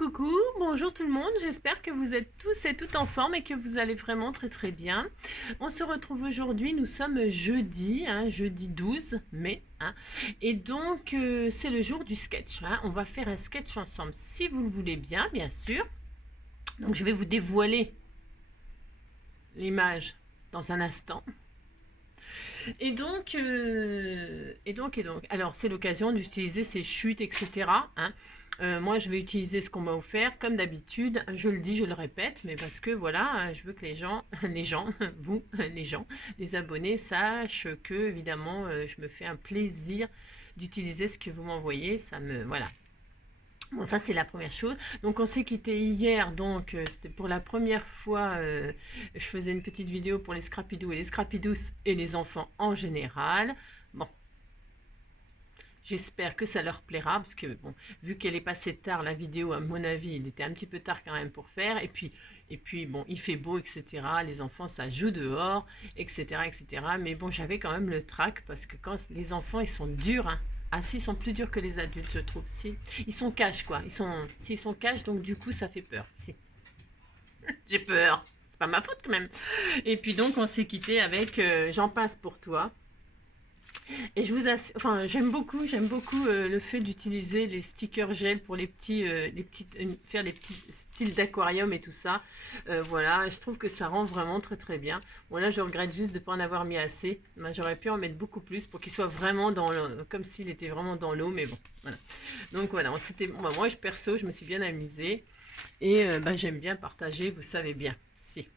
Coucou, bonjour tout le monde, j'espère que vous êtes tous et toutes en forme et que vous allez vraiment très très bien. On se retrouve aujourd'hui, nous sommes jeudi, jeudi 12 mai, et donc c'est le jour du sketch. On va faire un sketch ensemble si vous le voulez bien, bien sûr. Donc je vais vous dévoiler l'image dans un instant. Alors c'est l'occasion d'utiliser ces chutes, etc. Moi, je vais utiliser ce qu'on m'a offert, comme d'habitude. Je le dis, je le répète, mais parce que voilà, je veux que les gens, vous, les gens, les abonnés sachent que évidemment, je me fais un plaisir d'utiliser ce que vous m'envoyez. Voilà. Bon, ça c'est la première chose. Donc on s'est quitté hier, donc c'était pour la première fois, je faisais une petite vidéo pour les Scrapidous et les Scrapidous et les enfants en général. Bon, j'espère que ça leur plaira, parce que bon, vu qu'elle est passée tard la vidéo, à mon avis, il était un petit peu tard quand même pour faire. Et puis bon, il fait beau, etc. Les enfants, ça joue dehors, etc., etc. Mais bon, j'avais quand même le trac, parce que quand les enfants, ils sont durs, Ah si, ils sont plus durs que les adultes, je trouve. Si. Ils sont cash, quoi. S'ils sont cash, donc du coup, ça fait peur. Si. J'ai peur. C'est pas ma faute quand même. Et puis donc, on s'est quitté avec J'en passe pour toi. Et je vous assure, enfin, j'aime beaucoup le fait d'utiliser les stickers gel pour faire des petits styles d'aquarium et tout ça. Voilà, je trouve que ça rend vraiment très très bien. Bon là, je regrette juste de ne pas en avoir mis assez. J'aurais pu en mettre beaucoup plus pour qu'il soit vraiment comme s'il était vraiment dans l'eau, mais bon, voilà. Donc voilà, moi, perso, je me suis bien amusée et j'aime bien partager, vous savez bien. Si.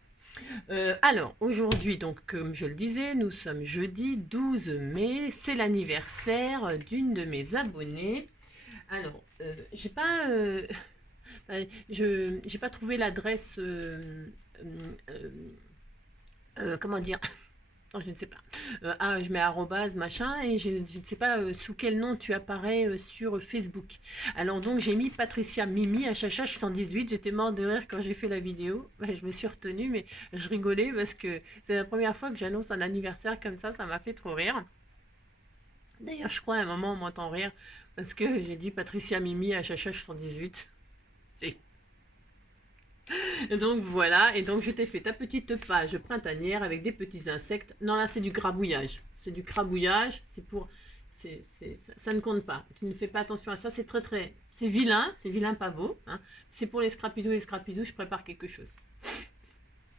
Alors, aujourd'hui, donc, comme je le disais, nous sommes jeudi 12 mai. C'est l'anniversaire d'une de mes abonnées. Alors, j'ai pas trouvé l'adresse. Comment dire? Oh, je ne sais pas. Je mets arrobase, machin, et je ne sais pas sous quel nom tu apparais sur Facebook. Alors donc j'ai mis Patricia Mimi à Chacha 118. J'étais morte de rire quand j'ai fait la vidéo. Je me suis retenue, mais je rigolais parce que c'est la première fois que j'annonce un anniversaire comme ça m'a fait trop rire. D'ailleurs, je crois à un moment on m'entend rire parce que j'ai dit Patricia Mimi à Chacha 118. C'est. Donc voilà, et donc je t'ai fait ta petite page printanière avec des petits insectes. Non, là c'est du grabouillage. C'est du crabouillage, ça ne compte pas. Tu ne fais pas attention à ça, c'est très très... C'est vilain pas beau. C'est pour les Scrapidous et les Scrapidous, je prépare quelque chose.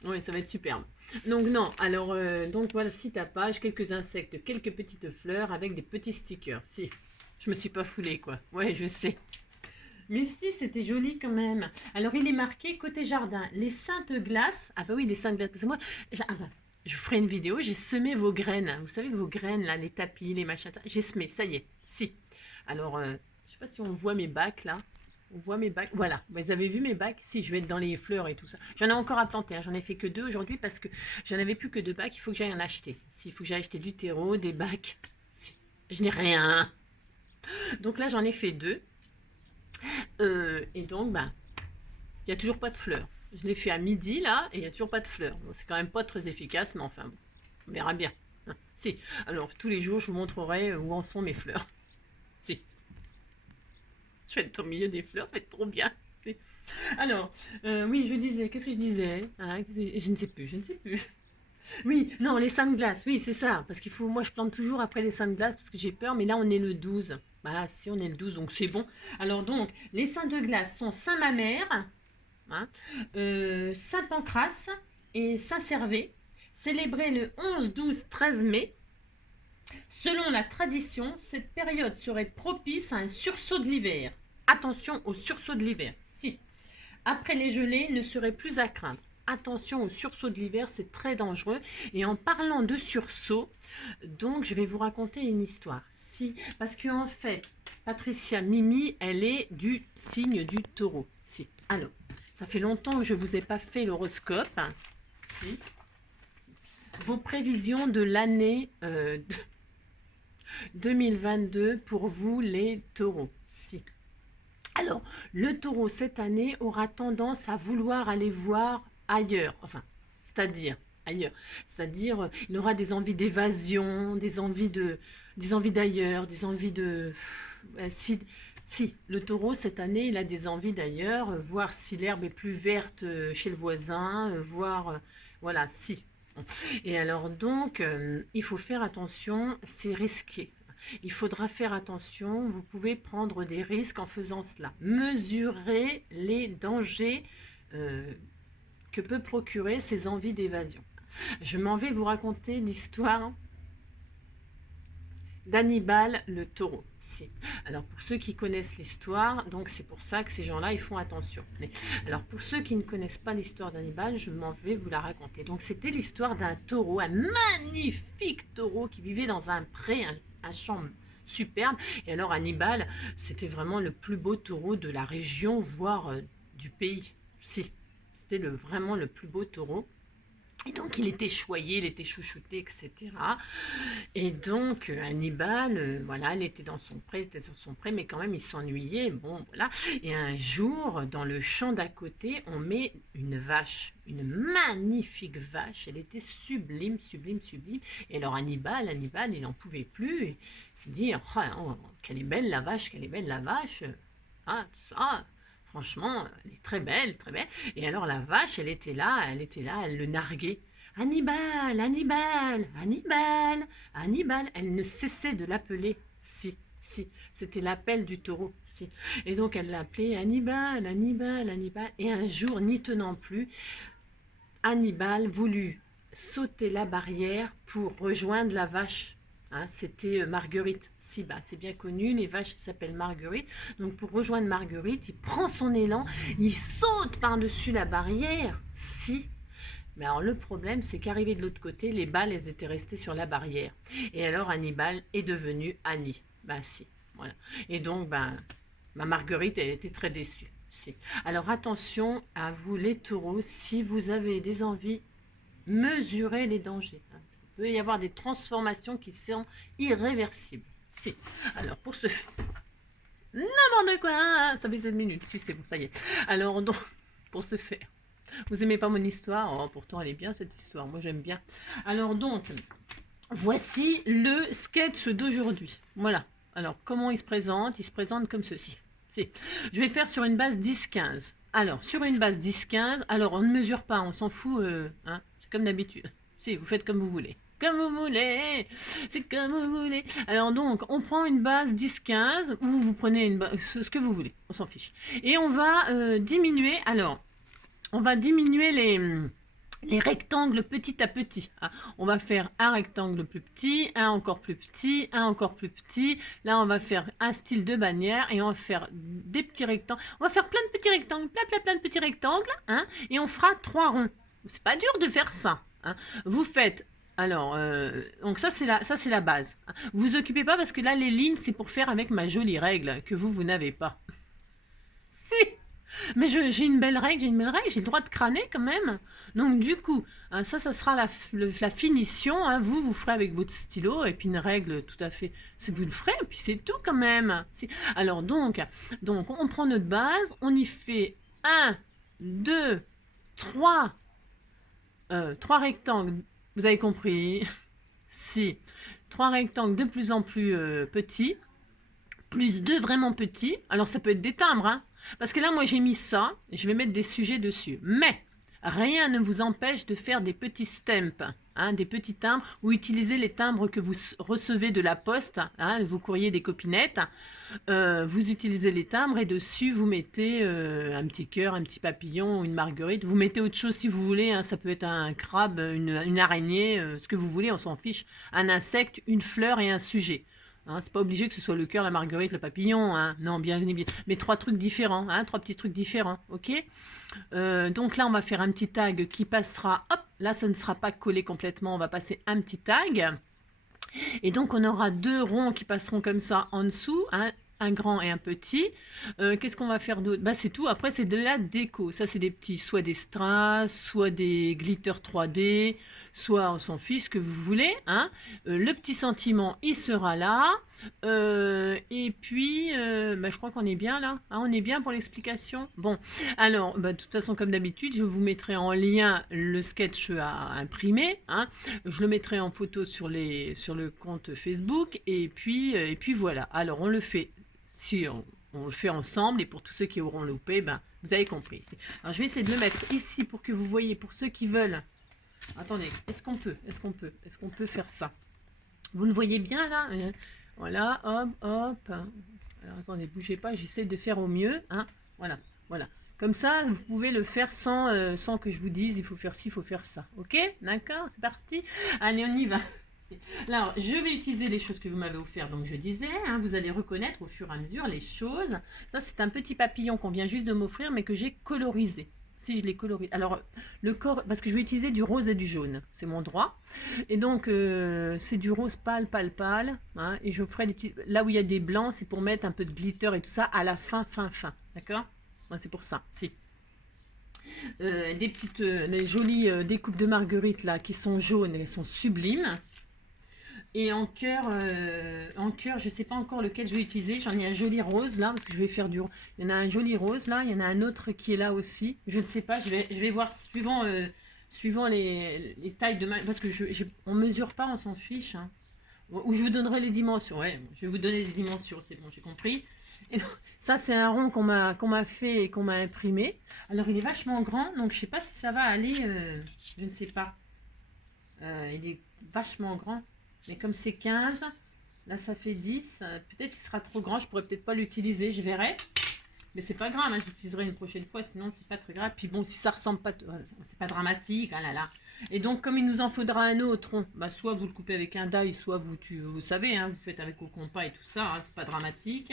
Oui, ça va être superbe. Donc non, alors, donc voilà, si ta page, quelques insectes, quelques petites fleurs avec des petits stickers. Si, je me suis pas foulée quoi. Ouais, je sais. Mais si, c'était joli quand même. Alors, il est marqué côté jardin, les saintes glaces. Ah bah oui, les saintes glaces. Parce que moi, je ferai une vidéo, j'ai semé vos graines. Vous savez, vos graines, là, les tapis, les machins. J'ai semé, ça y est, si. Alors, je sais pas si on voit mes bacs, là. On voit mes bacs. Voilà, vous avez vu mes bacs? Si, je vais être dans les fleurs et tout ça. J'en ai encore à planter, j'en ai fait que 2 aujourd'hui parce que j'en avais plus que 2 bacs. Il faut que j'aille en acheter. S'il faut que j'aille acheter du terreau, des bacs. Si. Je n'ai rien. Donc là, j'en ai fait 2. Et donc, il n'y a toujours pas de fleurs. Je l'ai fait à midi, là, et il n'y a toujours pas de fleurs. Bon, c'est quand même pas très efficace, mais enfin, bon, on verra bien. Si, alors, tous les jours, je vous montrerai où en sont mes fleurs. Si. Je vais être au milieu des fleurs, ça va être trop bien. Si. Alors, oui, qu'est-ce que je disais Je ne sais plus. Oui, non, les seins de glace, oui, c'est ça. Parce moi, je plante toujours après les seins de glace parce que j'ai peur, mais là, on est le 12. Bah, si, on est le 12, donc c'est bon. Alors, donc, les seins de glace sont Saint-Mamère, Saint-Pancrace et Saint-Servé, célébrés le 11, 12, 13 mai. Selon la tradition, cette période serait propice à un sursaut de l'hiver. Attention au sursaut de l'hiver. Si. Après les gelées, ne serait plus à craindre. Attention au sursaut de l'hiver, c'est très dangereux. Et en parlant de sursaut, donc je vais vous raconter une histoire. Si, parce qu'en fait, Patricia Mimi, elle est du signe du taureau. Si. Alors, ça fait longtemps que je ne vous ai pas fait l'horoscope. Si. Vos prévisions de l'année 2022 pour vous les taureaux. Si. Alors, le taureau cette année aura tendance à vouloir aller voir ailleurs, c'est-à-dire ailleurs, c'est-à-dire il aura des envies d'évasion, des envies d'ailleurs, des envies de Si, le taureau, cette année, il a des envies d'ailleurs, voir si l'herbe est plus verte chez le voisin, voir, voilà, si. Et alors donc, il faut faire attention, c'est risqué. Il faudra faire attention, vous pouvez prendre des risques en faisant cela. Mesurez les dangers euh, que peut procurer ces envies d'évasion. Je m'en vais vous raconter l'histoire d'Hannibal le taureau. Si. Alors pour ceux qui connaissent l'histoire, donc c'est pour ça que ces gens-là, ils font attention. Mais, alors pour ceux qui ne connaissent pas l'histoire d'Hannibal, je m'en vais vous la raconter. Donc c'était l'histoire d'un taureau, un magnifique taureau qui vivait dans un pré, un champ superbe. Et alors Hannibal, c'était vraiment le plus beau taureau de la région, voire du pays. Si, c'était vraiment le plus beau taureau. Et donc il était choyé, il était chouchouté, etc. Et donc Hannibal, voilà, il était dans son pré, mais quand même il s'ennuyait, bon voilà. Et un jour, dans le champ d'à côté, on met une vache, une magnifique vache, elle était sublime, sublime, sublime. Et alors Hannibal, il n'en pouvait plus, il s'est dit, oh, quelle est belle la vache, quelle est belle la vache, ah, ça... Franchement, elle est très belle, très belle. Et alors la vache, elle était là, elle le narguait. Hannibal, Hannibal, Hannibal, Hannibal. Elle ne cessait de l'appeler. Si, si, c'était l'appel du taureau. Si. Et donc elle l'appelait Hannibal, Hannibal, Hannibal. Et un jour, n'y tenant plus, Hannibal voulut sauter la barrière pour rejoindre la vache. Hein, c'était Marguerite. Si, bah, c'est bien connu, les vaches s'appellent Marguerite. Donc pour rejoindre Marguerite, il prend son élan, il saute par-dessus la barrière. Si. Mais alors le problème, c'est qu'arrivé de l'autre côté, les balles, elles étaient restées sur la barrière. Et alors Hannibal est devenu Annie. Bah si, voilà. Et donc, ma Marguerite, elle était très déçue. Si. Alors attention à vous les taureaux, si vous avez des envies, mesurez les dangers. Il peut y avoir des transformations qui sont irréversibles. Si. Alors, pour ce faire... N'importe quoi, hein, ça fait 7 minutes. Si, c'est bon, ça y est. Alors, donc, pour ce faire... Vous aimez pas mon histoire? Oh, pourtant, elle est bien, cette histoire. Moi, j'aime bien. Alors, donc, voici le sketch d'aujourd'hui. Voilà. Alors, comment il se présente? Il se présente comme ceci. Si. Je vais faire sur une base 10-15. Alors, sur une base 10-15, alors, on ne mesure pas, on s'en fout, hein, c'est comme d'habitude. Si, vous faites comme vous voulez. Comme vous voulez, c'est comme vous voulez. Alors donc, on prend une base 10-15, ou vous prenez une base, ce que vous voulez, on s'en fiche. Et on va diminuer, alors, on va diminuer les rectangles petit à petit. Ah, on va faire un rectangle plus petit, un encore plus petit, un encore plus petit. Là, on va faire un style de bannière et on va faire des petits rectangles. On va faire plein de petits rectangles, plein de petits rectangles, hein, et on fera 3 ronds. C'est pas dur de faire ça. Hein. Vous faites... Alors, donc ça c'est la base. Vous vous occupez pas parce que là les lignes c'est pour faire avec ma jolie règle que vous n'avez pas. Si, mais j'ai une belle règle, j'ai le droit de crâner quand même. Donc du coup, hein, ça sera la finition. Hein, vous ferez avec votre stylo et puis une règle tout à fait. Vous le ferez et puis c'est tout quand même. Si. Alors donc on prend notre base, on y fait 1, 2, 3 rectangles. Vous avez compris? Si. 3 rectangles de plus en plus petits, plus 2 vraiment petits. Alors, ça peut être des timbres, hein. Parce que là, moi, j'ai mis ça, et je vais mettre des sujets dessus. Mais, rien ne vous empêche de faire des petits stamps, hein, des petits timbres, ou utiliser les timbres que vous recevez de la poste, hein, vos courriers des copinettes. Vous utilisez les timbres et dessus vous mettez un petit cœur, un petit papillon, une marguerite. Vous mettez autre chose si vous voulez, hein, ça peut être un crabe, une araignée, ce que vous voulez, on s'en fiche. Un insecte, une fleur et un sujet. Hein, c'est pas obligé que ce soit le cœur, la marguerite, le papillon. Hein. Non, bien, mais 3 trucs différents, hein, 3 petits trucs différents, ok. Donc là, on va faire un petit tag qui passera, hop, là, ça ne sera pas collé complètement, on va passer un petit tag. Et donc, on aura 2 ronds qui passeront comme ça en dessous, hein, un grand et un petit. Qu'est-ce qu'on va faire d'autre? C'est tout. Après, c'est de la déco. Ça, c'est des petits, soit des strass, soit des glitters 3D, soit on s'en fiche, ce que vous voulez. Hein. Le petit sentiment, il sera là. Et puis, je crois qu'on est bien là. Hein, on est bien pour l'explication. Bon, alors, de toute façon, comme d'habitude, je vous mettrai en lien le sketch à imprimer. Hein. Je le mettrai en photo sur le compte Facebook. Et puis voilà. Alors, on le fait. Si on le fait ensemble. Et pour tous ceux qui auront loupé, ben, vous avez compris. Alors, je vais essayer de le mettre ici pour que vous voyez, pour ceux qui veulent. Attendez, est-ce qu'on peut faire ça? Vous le voyez bien là? Voilà, hop, hop. Alors, attendez, bougez pas, j'essaie de faire au mieux. Hein. Voilà, voilà. Comme ça, vous pouvez le faire sans que je vous dise, il faut faire ci, il faut faire ça. Ok? D'accord? C'est parti? Allez, on y va. Alors, je vais utiliser les choses que vous m'avez offert. Donc, je disais, hein, vous allez reconnaître au fur et à mesure les choses. Ça, c'est un petit papillon qu'on vient juste de m'offrir, mais que j'ai colorisé. Si je l'ai colorisé. Alors, le corps, parce que je vais utiliser du rose et du jaune. C'est mon droit. Et donc, c'est du rose pâle, pâle, pâle. Hein, et je ferai des petits... Là où il y a des blancs, c'est pour mettre un peu de glitter et tout ça à la fin, fin, fin. D'accord? Ouais, c'est pour ça. Si. Des petites, les jolies découpes de marguerite là, qui sont jaunes, elles sont sublimes. Et en cœur, je ne sais pas encore lequel je vais utiliser. J'en ai un joli rose là, parce que je vais faire du... Il y en a un joli rose là, il y en a un autre qui est là aussi. Je ne sais pas, je vais voir suivant les tailles de ma... Parce que on ne mesure pas, on s'en fiche. Hein. Ou je vous donnerai les dimensions. Ouais, je vais vous donner les dimensions, c'est bon, j'ai compris. Et donc, ça, c'est un rond qu'on m'a fait et qu'on m'a imprimé. Alors, il est vachement grand, donc je ne sais pas si ça va aller... je ne sais pas. Il est vachement grand. Mais comme c'est 15, là ça fait 10, peut-être qu'il sera trop grand, je pourrais peut-être pas l'utiliser, je verrai. Mais c'est pas grave, hein, je l'utiliserai une prochaine fois, sinon c'est pas très grave. Puis bon, si ça ressemble pas, c'est pas dramatique, ah là là. Et donc comme il nous en faudra un autre, bah, soit vous le coupez avec un die, soit vous savez, hein, vous faites avec au compas et tout ça, hein, c'est pas dramatique.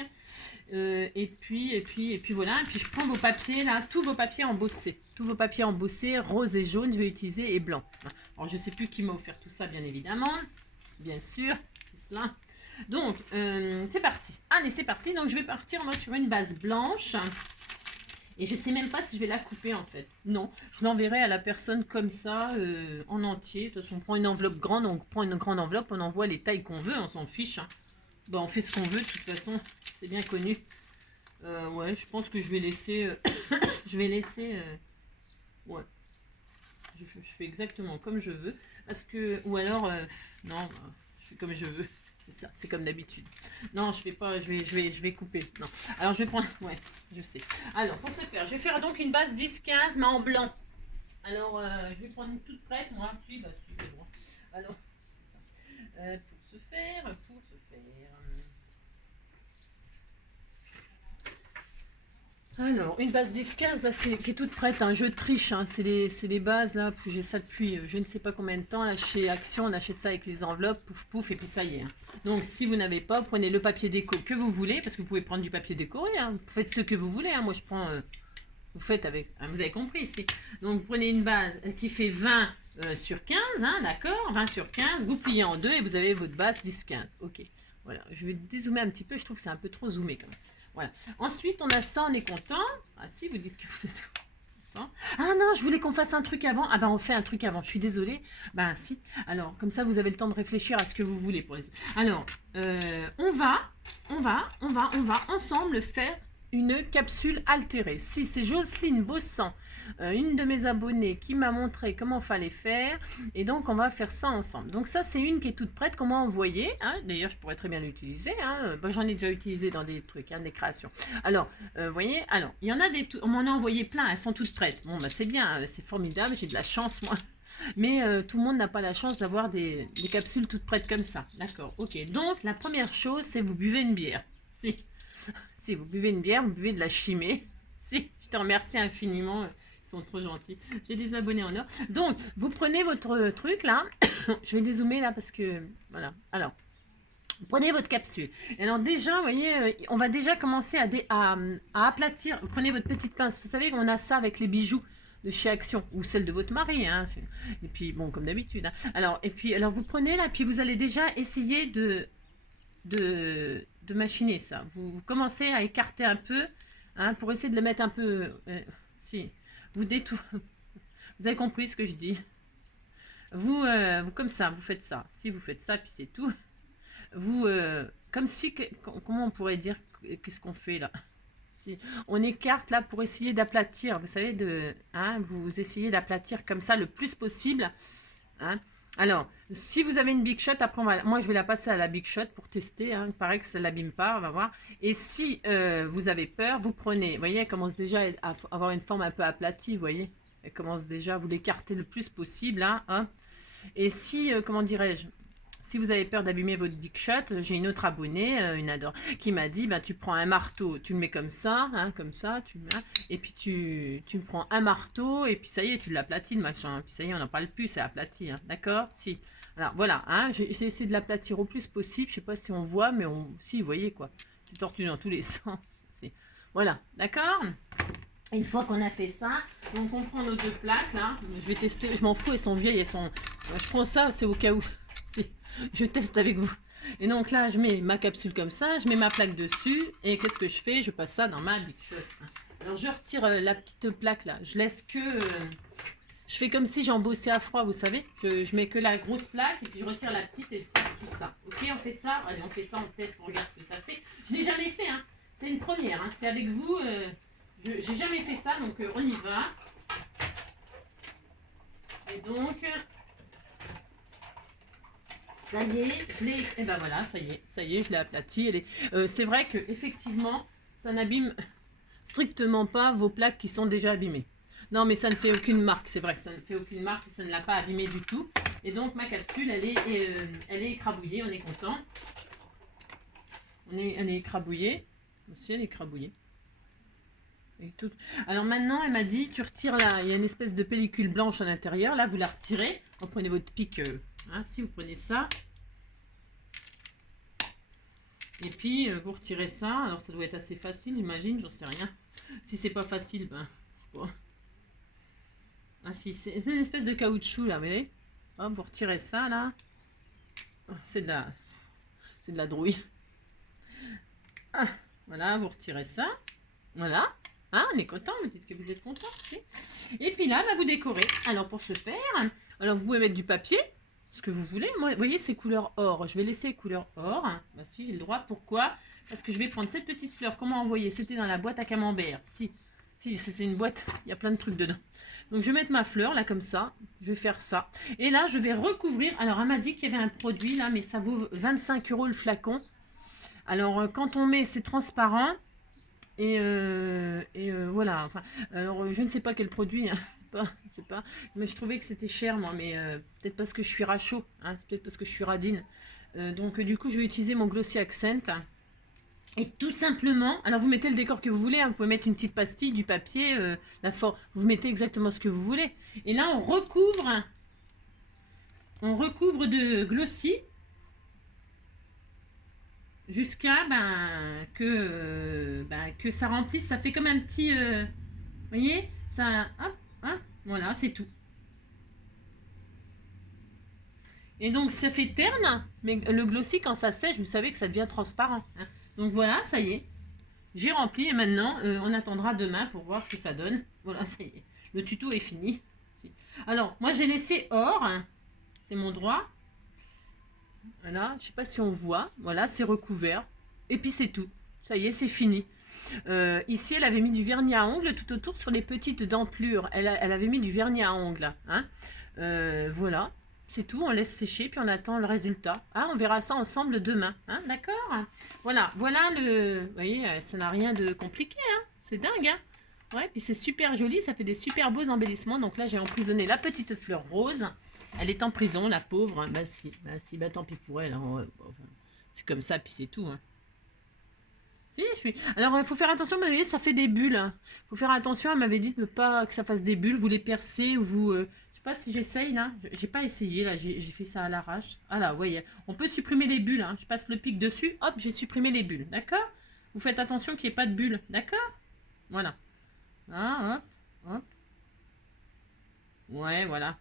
Et puis voilà, et puis je prends vos papiers là, tous vos papiers embossés. Tous vos papiers embossés, rose et jaune, je vais utiliser, et blanc. Alors je sais plus qui m'a offert tout ça, bien évidemment. Bien sûr, c'est cela. Donc, c'est parti. Allez, c'est parti. Donc, je vais partir moi sur une base blanche. Et je ne sais même pas si je vais la couper, en fait. Non, je l'enverrai à la personne comme ça, en entier. De toute façon, on prend une enveloppe grande, on prend une grande enveloppe, on envoie les tailles qu'on veut, on s'en fiche. Hein. Bon, on fait ce qu'on veut, de toute façon, c'est bien connu. Ouais, je pense que je vais laisser... ouais. Je fais exactement comme je veux. Parce que, ou alors, non, je fais comme je veux. C'est ça, c'est comme d'habitude. Non, je fais pas, je vais couper. Non. Alors, je vais prendre, ouais, je sais. Alors, pour ce faire, je vais faire donc une base 10-15, mais en blanc. Alors, je vais prendre une toute prête, moi. Si, bah, si, c'est bon. Alors, c'est ça. Pour ce faire. Alors, une base 10-15, là, qui est toute prête, hein. Je triche, hein. C'est les bases, là, j'ai ça depuis je ne sais pas combien de temps, là, chez Action, on achète ça avec les enveloppes, pouf, pouf, et puis ça y est. Hein. Donc, si vous n'avez pas, prenez le papier déco que vous voulez, parce que vous pouvez prendre du papier décoré, hein. Vous faites ce que vous voulez, hein. Moi, je prends, vous faites avec, hein, vous avez compris ici. Donc, prenez une base qui fait 20 sur 15, hein, d'accord, 20 sur 15, vous pliez en deux, et vous avez votre base 10-15, ok. Voilà, je vais dézoomer un petit peu, je trouve que c'est un peu trop zoomé, quand même. Voilà. Ensuite, on a ça, on est content. Ah si, vous dites que vous êtes content. Ah non, je voulais qu'on fasse un truc avant. Ah ben, on fait un truc avant. Je suis désolée. Ben si. Alors, comme ça, vous avez le temps de réfléchir à ce que vous voulez pour les... Alors, on va ensemble faire une capsule altérée. Si c'est Jocelyne Bossan, une de mes abonnées, qui m'a montré comment fallait faire, et donc on va faire ça ensemble. Donc ça, c'est une qui est toute prête, qu'on m'a envoyée. Hein. D'ailleurs, je pourrais très bien l'utiliser. Hein. Ben, j'en ai déjà utilisé dans des trucs, hein, des créations. Alors, vous voyez, alors il y en a des, on m'en a envoyé plein, elles sont toutes prêtes. Bon, ben, c'est bien, c'est formidable, j'ai de la chance moi. Mais tout le monde n'a pas la chance d'avoir des capsules toutes prêtes comme ça. D'accord, ok. Donc la première chose, c'est vous buvez une bière. Si vous buvez une bière, vous buvez de la chimée. Si, je te remercie infiniment. Ils sont trop gentils. J'ai des abonnés en or. Donc, vous prenez votre truc là. Je vais dézoomer là parce que... Voilà. Alors, vous prenez votre capsule. Et alors déjà, vous voyez, on va déjà commencer à aplatir. Vous prenez votre petite pince. Vous savez qu'on a ça avec les bijoux de chez Action. Ou celle de votre mari. Hein. Et puis, bon, comme d'habitude. Hein. Alors, vous prenez là, puis vous allez déjà essayer de machiner ça. Vous commencez à écarter un peu, hein, pour essayer de le mettre un peu... si, vous détournez. Vous avez compris ce que je dis. Vous comme ça, vous faites ça. Si vous faites ça, puis c'est tout. Vous, comme si... Comment on pourrait dire... Qu'est-ce qu'on fait là? Si, on écarte là pour essayer d'aplatir. Vous savez, hein, vous essayez d'aplatir comme ça le plus possible. Hein. Alors, si vous avez une Big Shot, après, moi, je vais la passer à la Big Shot pour tester. Hein. Il paraît que ça ne l'abîme pas, on va voir. Et si vous avez peur, vous prenez, vous voyez, elle commence déjà à avoir une forme un peu aplatie, vous voyez. Elle commence déjà, vous l'écartez le plus possible, hein. Et si, comment dirais-je, si vous avez peur d'abîmer votre Big Shot, j'ai une autre abonnée, une adore, qui m'a dit, bah, tu prends un marteau, tu le mets comme ça, tu le mets, et puis tu prends un marteau, et puis ça y est, tu l'aplatis le machin, puis ça y est, on n'en parle plus, c'est aplati, hein, d'accord? Si. Alors voilà, hein, j'ai essayé de l'aplatir au plus possible, je sais pas si on voit, mais si, vous voyez quoi, c'est tordu dans tous les sens. Voilà, d'accord? Une fois qu'on a fait ça, donc on prend nos deux plaques là. Je vais tester, je m'en fous, elles sont vieilles, elles sont. Je prends ça, c'est au cas où. Si, je teste avec vous. Et donc là, je mets ma capsule comme ça, je mets ma plaque dessus, et qu'est-ce que je fais? Je passe ça dans ma Big Shot. Alors je retire la petite plaque là, je laisse que. Je fais comme si j'en bossais à froid, vous savez. Je mets que la grosse plaque, et puis je retire la petite, et je passe tout ça. Ok, on fait ça? Allez, on fait ça, on teste, on regarde ce que ça fait. Je n'ai jamais fait, hein. C'est une première, hein. C'est avec vous. J'ai jamais fait ça, donc on y va. Et donc, ça y est, je l'ai. Et ben voilà, ça y est, je l'ai aplati. C'est vrai que effectivement, ça n'abîme strictement pas vos plaques qui sont déjà abîmées. Non, mais ça ne fait aucune marque. C'est vrai que ça ne fait aucune marque, ça ne l'a pas abîmé du tout. Et donc ma capsule, elle est écrabouillée. On est content. Elle est écrabouillée. Aussi, elle est écrabouillée. Tout. Alors maintenant, elle m'a dit, tu retires là, il y a une espèce de pellicule blanche à l'intérieur. Là, vous la retirez. Vous prenez votre pic. Si vous prenez ça. Et puis, vous retirez ça. Alors, ça doit être assez facile, j'imagine. J'en sais rien. Si c'est pas facile, ben, je sais pas. Ah si, c'est une espèce de caoutchouc là, vous voyez. Hop, vous retirez ça là. C'est de la drouille. Ah, voilà, vous retirez ça. Voilà. Ah, on est content, vous dites que vous êtes content. Et puis là, bah, vous décorez. Alors pour ce faire, alors vous pouvez mettre du papier, ce que vous voulez. Moi, vous voyez, c'est couleur or. Je vais laisser couleur or. Bah, si, j'ai le droit. Pourquoi? Parce que je vais prendre cette petite fleur. Comment envoyer? C'était dans la boîte à camembert. Si c'était une boîte, il y a plein de trucs dedans. Donc je vais mettre ma fleur là comme ça. Je vais faire ça. Et là, je vais recouvrir. Alors elle m'a dit qu'il y avait un produit là, mais ça vaut 25 € le flacon. Alors quand on met, c'est transparent. Et voilà. Enfin, alors, je ne sais pas quel produit. Hein. Je sais pas. Mais je trouvais que c'était cher, moi. Mais peut-être parce que je suis rachaud. Hein, peut-être parce que je suis radine. Donc, du coup, je vais utiliser mon Glossy Accent. Et tout simplement, alors vous mettez le décor que vous voulez. Hein, vous pouvez mettre une petite pastille, du papier, vous mettez exactement ce que vous voulez. Et là, on recouvre de Glossy. Jusqu'à que ça remplisse, ça fait comme un petit, vous voyez, ça, hop, voilà, c'est tout. Et donc ça fait terne, mais le glossy quand ça sèche, vous savez que ça devient transparent. Hein. Donc voilà, ça y est, j'ai rempli et maintenant on attendra demain pour voir ce que ça donne. Voilà, ça y est, le tuto est fini. Alors moi j'ai laissé or, hein. C'est mon droit. Voilà, je sais pas si on voit. Voilà, c'est recouvert. Et puis c'est tout. Ça y est, c'est fini. Ici, elle avait mis du vernis à ongles tout autour sur les petites dentelures. Elle avait mis du vernis à ongles. Hein. Voilà, c'est tout. On laisse sécher, puis on attend le résultat. Ah, on verra ça ensemble demain. Hein, d'accord? Voilà, vous voyez, ça n'a rien de compliqué. Hein. C'est dingue. Hein. Ouais, puis c'est super joli. Ça fait des super beaux embellissements. Donc là, j'ai emprisonné la petite fleur rose. Elle est en prison, la pauvre. Bah si, tant pis pour elle. Hein. C'est comme ça, puis c'est tout. Hein. Si, je suis. Alors, il faut faire attention, vous voyez, ça fait des bulles. Il faut faire attention, elle m'avait dit de ne pas que ça fasse des bulles. Vous les percez ou vous. Je sais pas si j'essaye là. J'ai pas essayé là, j'ai fait ça à l'arrache. Ah là, vous voyez, on peut supprimer les bulles. Hein. Je passe le pic dessus, hop, j'ai supprimé les bulles. D'accord? Vous faites attention qu'il n'y ait pas de bulles. D'accord? Voilà. Ah, hop, hop. Ouais, voilà.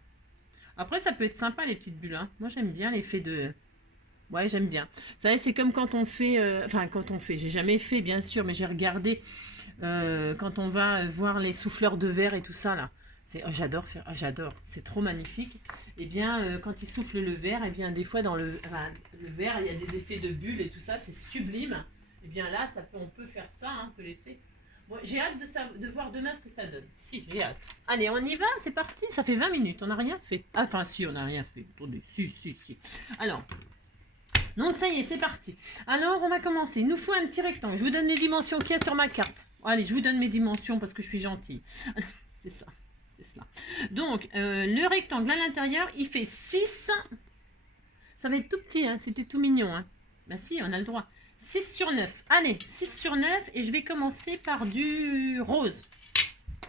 Après, ça peut être sympa les petites bulles. Hein. Moi, j'aime bien l'effet de. Ouais, j'aime bien. Vous savez, c'est comme quand on fait. Enfin, quand on fait. J'ai jamais fait, bien sûr, mais j'ai regardé quand on va voir les souffleurs de verre et tout ça, là. J'adore faire. J'adore. C'est trop magnifique. Eh bien, quand ils soufflent le verre, eh bien, des fois, dans le verre, il y a des effets de bulles et tout ça. C'est sublime. Eh bien, là, on peut faire ça. Hein, on peut laisser. Bon, j'ai hâte de voir demain ce que ça donne. Si, j'ai hâte. Allez, on y va, c'est parti. Ça fait 20 minutes, on n'a rien fait. Enfin, si, on n'a rien fait. Attendez, si. Alors, donc ça y est, c'est parti. Alors, on va commencer. Il nous faut un petit rectangle. Je vous donne les dimensions qu'il y a sur ma carte. Allez, je vous donne mes dimensions parce que je suis gentille. C'est ça, c'est cela. Donc, le rectangle à l'intérieur, il fait 6. Ça va être tout petit, hein. C'était tout mignon. Hein. Ben si, on a le droit. 6 sur 9. Allez, 6 sur 9 et je vais commencer par du rose.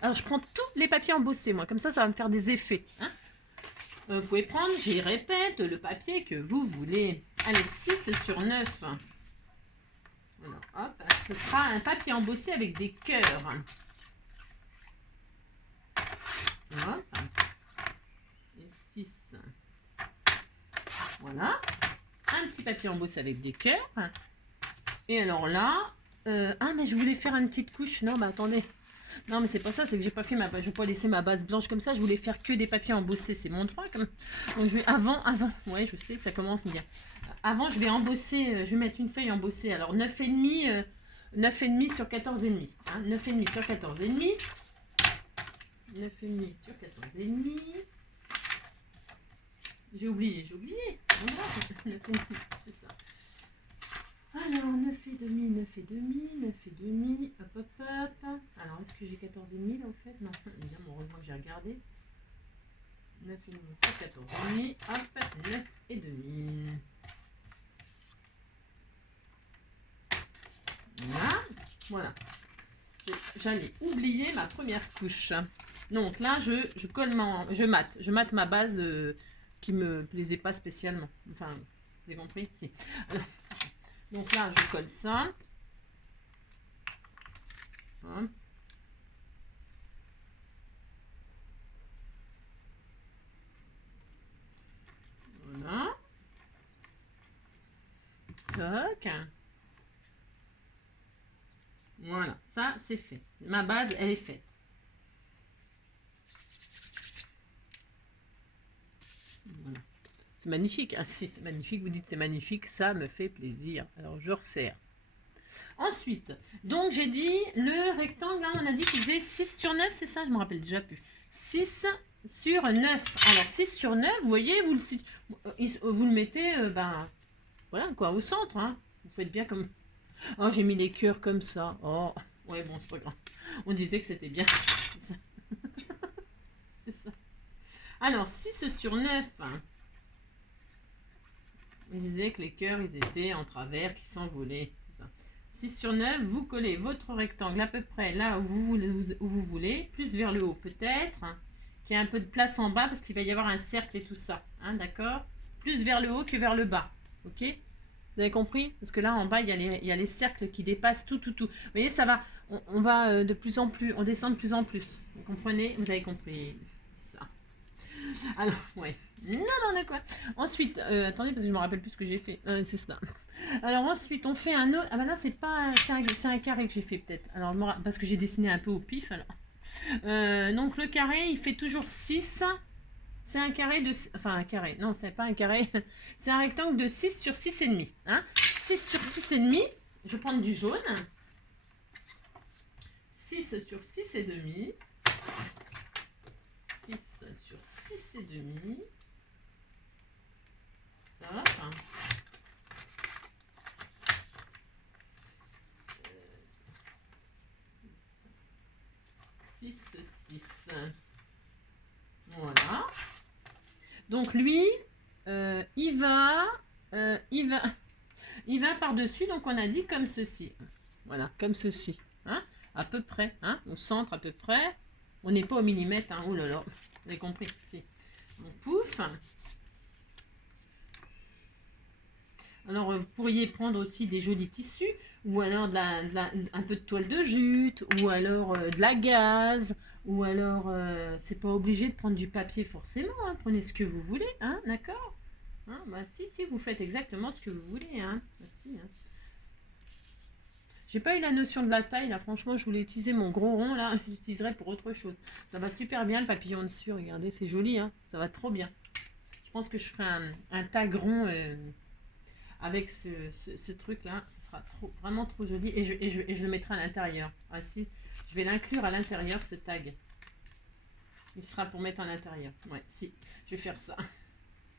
Alors, je prends tous les papiers embossés, moi. Comme ça va me faire des effets. Hein. Vous pouvez prendre, j'y répète, le papier que vous voulez. Allez, 6 sur 9. Alors, hop, ce sera un papier embossé avec des cœurs. Hop. Et 6. Voilà. Un petit papier embossé avec des cœurs. Et alors là, ah mais je voulais faire une petite couche. Non mais attendez. Non mais c'est pas ça, c'est que j'ai pas fait ma base. Je vais pas laisser ma base blanche comme ça. Je voulais faire que des papiers embossés. C'est mon droit comme. Donc je vais avant. Ouais je sais, ça commence bien. Avant je vais embosser, je vais mettre une feuille embossée. Alors 9,5 9,5 sur 14,5. Hein, 9,5 sur 14,5. 9,5 sur 14,5. J'ai oublié. C'est ça. Alors, 9,5. Hop. Alors, est-ce que j'ai 14,5 là en fait? Non, évidemment, heureusement que j'ai regardé. 9,5 sur 14,5. Hop, 9,5. Voilà. J'allais oublier ma première couche. Donc là, je colle je mate ma base qui me plaisait pas spécialement. Enfin, vous avez compris? Si. Donc là, je colle ça. Hein. Voilà. Toc. Voilà, ça c'est fait. Ma base, elle est faite. Voilà. C'est magnifique. Ah si, c'est magnifique. Vous dites c'est magnifique, ça me fait plaisir. Alors je resserre. Ensuite, donc j'ai dit le rectangle, là on a dit qu'il faisait 6 sur 9, c'est ça? Je me rappelle déjà plus. 6 sur 9. Alors 6 sur 9, vous voyez, vous le mettez, ben, voilà quoi, au centre. Hein. Vous faites bien comme... Oh, j'ai mis les cœurs comme ça. Oh, ouais, bon, c'est pas grave. On disait que c'était bien. C'est ça. C'est ça. Alors, 6 sur 9. Hein. On disait que les cœurs, ils étaient en travers, qui s'envolaient. C'est ça. 6 sur 9, vous collez votre rectangle à peu près là où vous voulez, plus vers le haut peut-être, hein, qu'il y a un peu de place en bas parce qu'il va y avoir un cercle et tout ça. Hein, d'accord? Plus vers le haut que vers le bas. Ok? Vous avez compris? Parce que là, en bas, il y a les cercles qui dépassent tout. Vous voyez, ça va, on va de plus en plus, on descend de plus en plus. Vous comprenez? Vous avez compris? C'est ça. Alors, ouais. Non, quoi. Ensuite, attendez, parce que je me rappelle plus ce que j'ai fait. C'est ça. Alors ensuite, on fait un autre... Ah ben là, c'est pas... C'est un carré que j'ai fait peut-être. Alors, parce que j'ai dessiné un peu au pif, alors. Donc, le carré, il fait toujours 6. C'est un carré de... Enfin, un carré. Non, c'est pas un carré. C'est un rectangle de 6 sur 6,5. Hein, 6 sur 6,5. Je vais prendre du jaune. 6 sur 6,5. 6 sur 6,5. Hop. 6. Voilà. Donc lui, il va par-dessus. Donc on a dit comme ceci. Voilà, comme ceci. Hein, à peu près. Hein, au centre à peu près. On n'est pas au millimètre. Hein, oh là là. Vous avez compris. Si. Donc pouf. Alors, vous pourriez prendre aussi des jolis tissus, ou alors un peu de toile de jute, ou alors de la gaze, ou alors, c'est pas obligé de prendre du papier forcément, hein, prenez ce que vous voulez, hein, d'accord? Hein, bah si, vous faites exactement ce que vous voulez, hein, bah, si, hein. J'ai pas eu la notion de la taille, là, franchement, je voulais utiliser mon gros rond, là, j'utiliserai pour autre chose. Ça va super bien, le papillon dessus, regardez, c'est joli, hein, ça va trop bien. Je pense que je ferai un tag rond... avec ce truc là, ce sera vraiment trop joli et je le mettrai à l'intérieur. Ah si, Je vais l'inclure à l'intérieur, ce tag. Il sera pour mettre à l'intérieur. Ouais, si, je vais faire ça.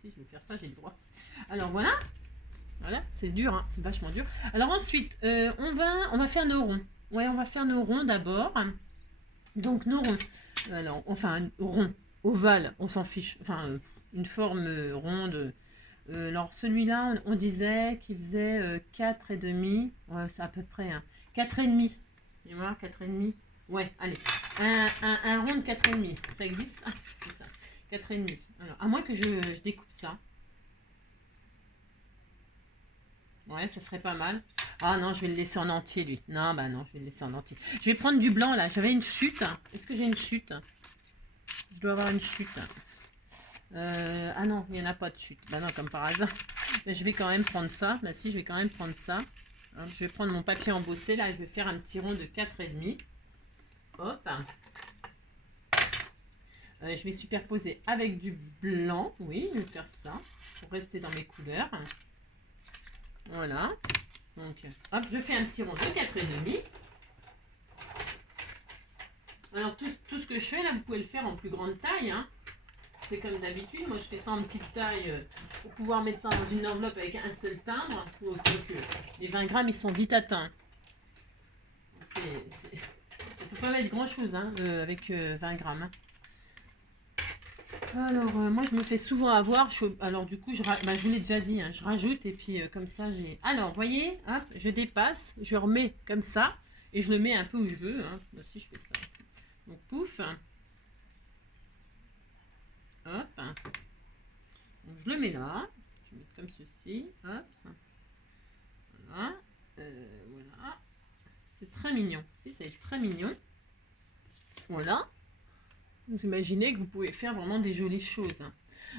Si, je vais faire ça, j'ai le droit. Alors, voilà. Voilà, c'est dur, hein, c'est vachement dur. Alors ensuite, on va faire nos ronds. Ouais, on va faire nos ronds d'abord. Donc, nos ronds. Alors, enfin, rond, ovale, on s'en fiche. Enfin, une forme ronde. Alors, celui-là, on disait qu'il faisait 4,5. Ouais, c'est à peu près. Hein. 4,5. Tu vois, 4,5. Ouais, allez. Un rond de 4,5. Ça existe? Ah, c'est ça. 4,5. Alors, à moins que je découpe ça. Ouais, ça serait pas mal. Ah non, je vais le laisser en entier, lui. Non, bah non, je vais le laisser en entier. Je vais prendre du blanc, là. J'avais une chute. Est-ce que j'ai une chute? Je dois avoir une chute. Ah non, il n'y en a pas de chute. Bah non, comme par hasard. Mais je vais quand même prendre ça. Bah si, je vais quand même prendre ça. Alors, je vais prendre mon papier embossé, là. Et je vais faire un petit rond de 4,5. Hop. Je vais superposer avec du blanc. Oui, je vais faire ça. Pour rester dans mes couleurs. Voilà. Donc, hop, je fais un petit rond de 4,5. Alors, tout ce que je fais, là, vous pouvez le faire en plus grande taille. Hein. C'est comme d'habitude. Moi, je fais ça en petite taille pour pouvoir mettre ça dans une enveloppe avec un seul timbre. Donc, les 20 grammes, ils sont vite atteints. On ne peut pas mettre grand-chose hein, avec 20 grammes. Hein. Alors, moi, je me fais souvent avoir. Alors, du coup, je vous l'ai déjà dit, hein, je rajoute et puis comme ça, j'ai... Alors, vous voyez, hop, je dépasse, je remets comme ça et je le mets un peu où je veux. Hein. Moi aussi, je fais ça. Donc, pouf. Hop. Donc, je le mets là. Je vais mettre comme ceci. Hop. Voilà. Voilà. C'est très mignon. Si, ça va être très mignon. Voilà. Vous imaginez que vous pouvez faire vraiment des jolies choses. Hein.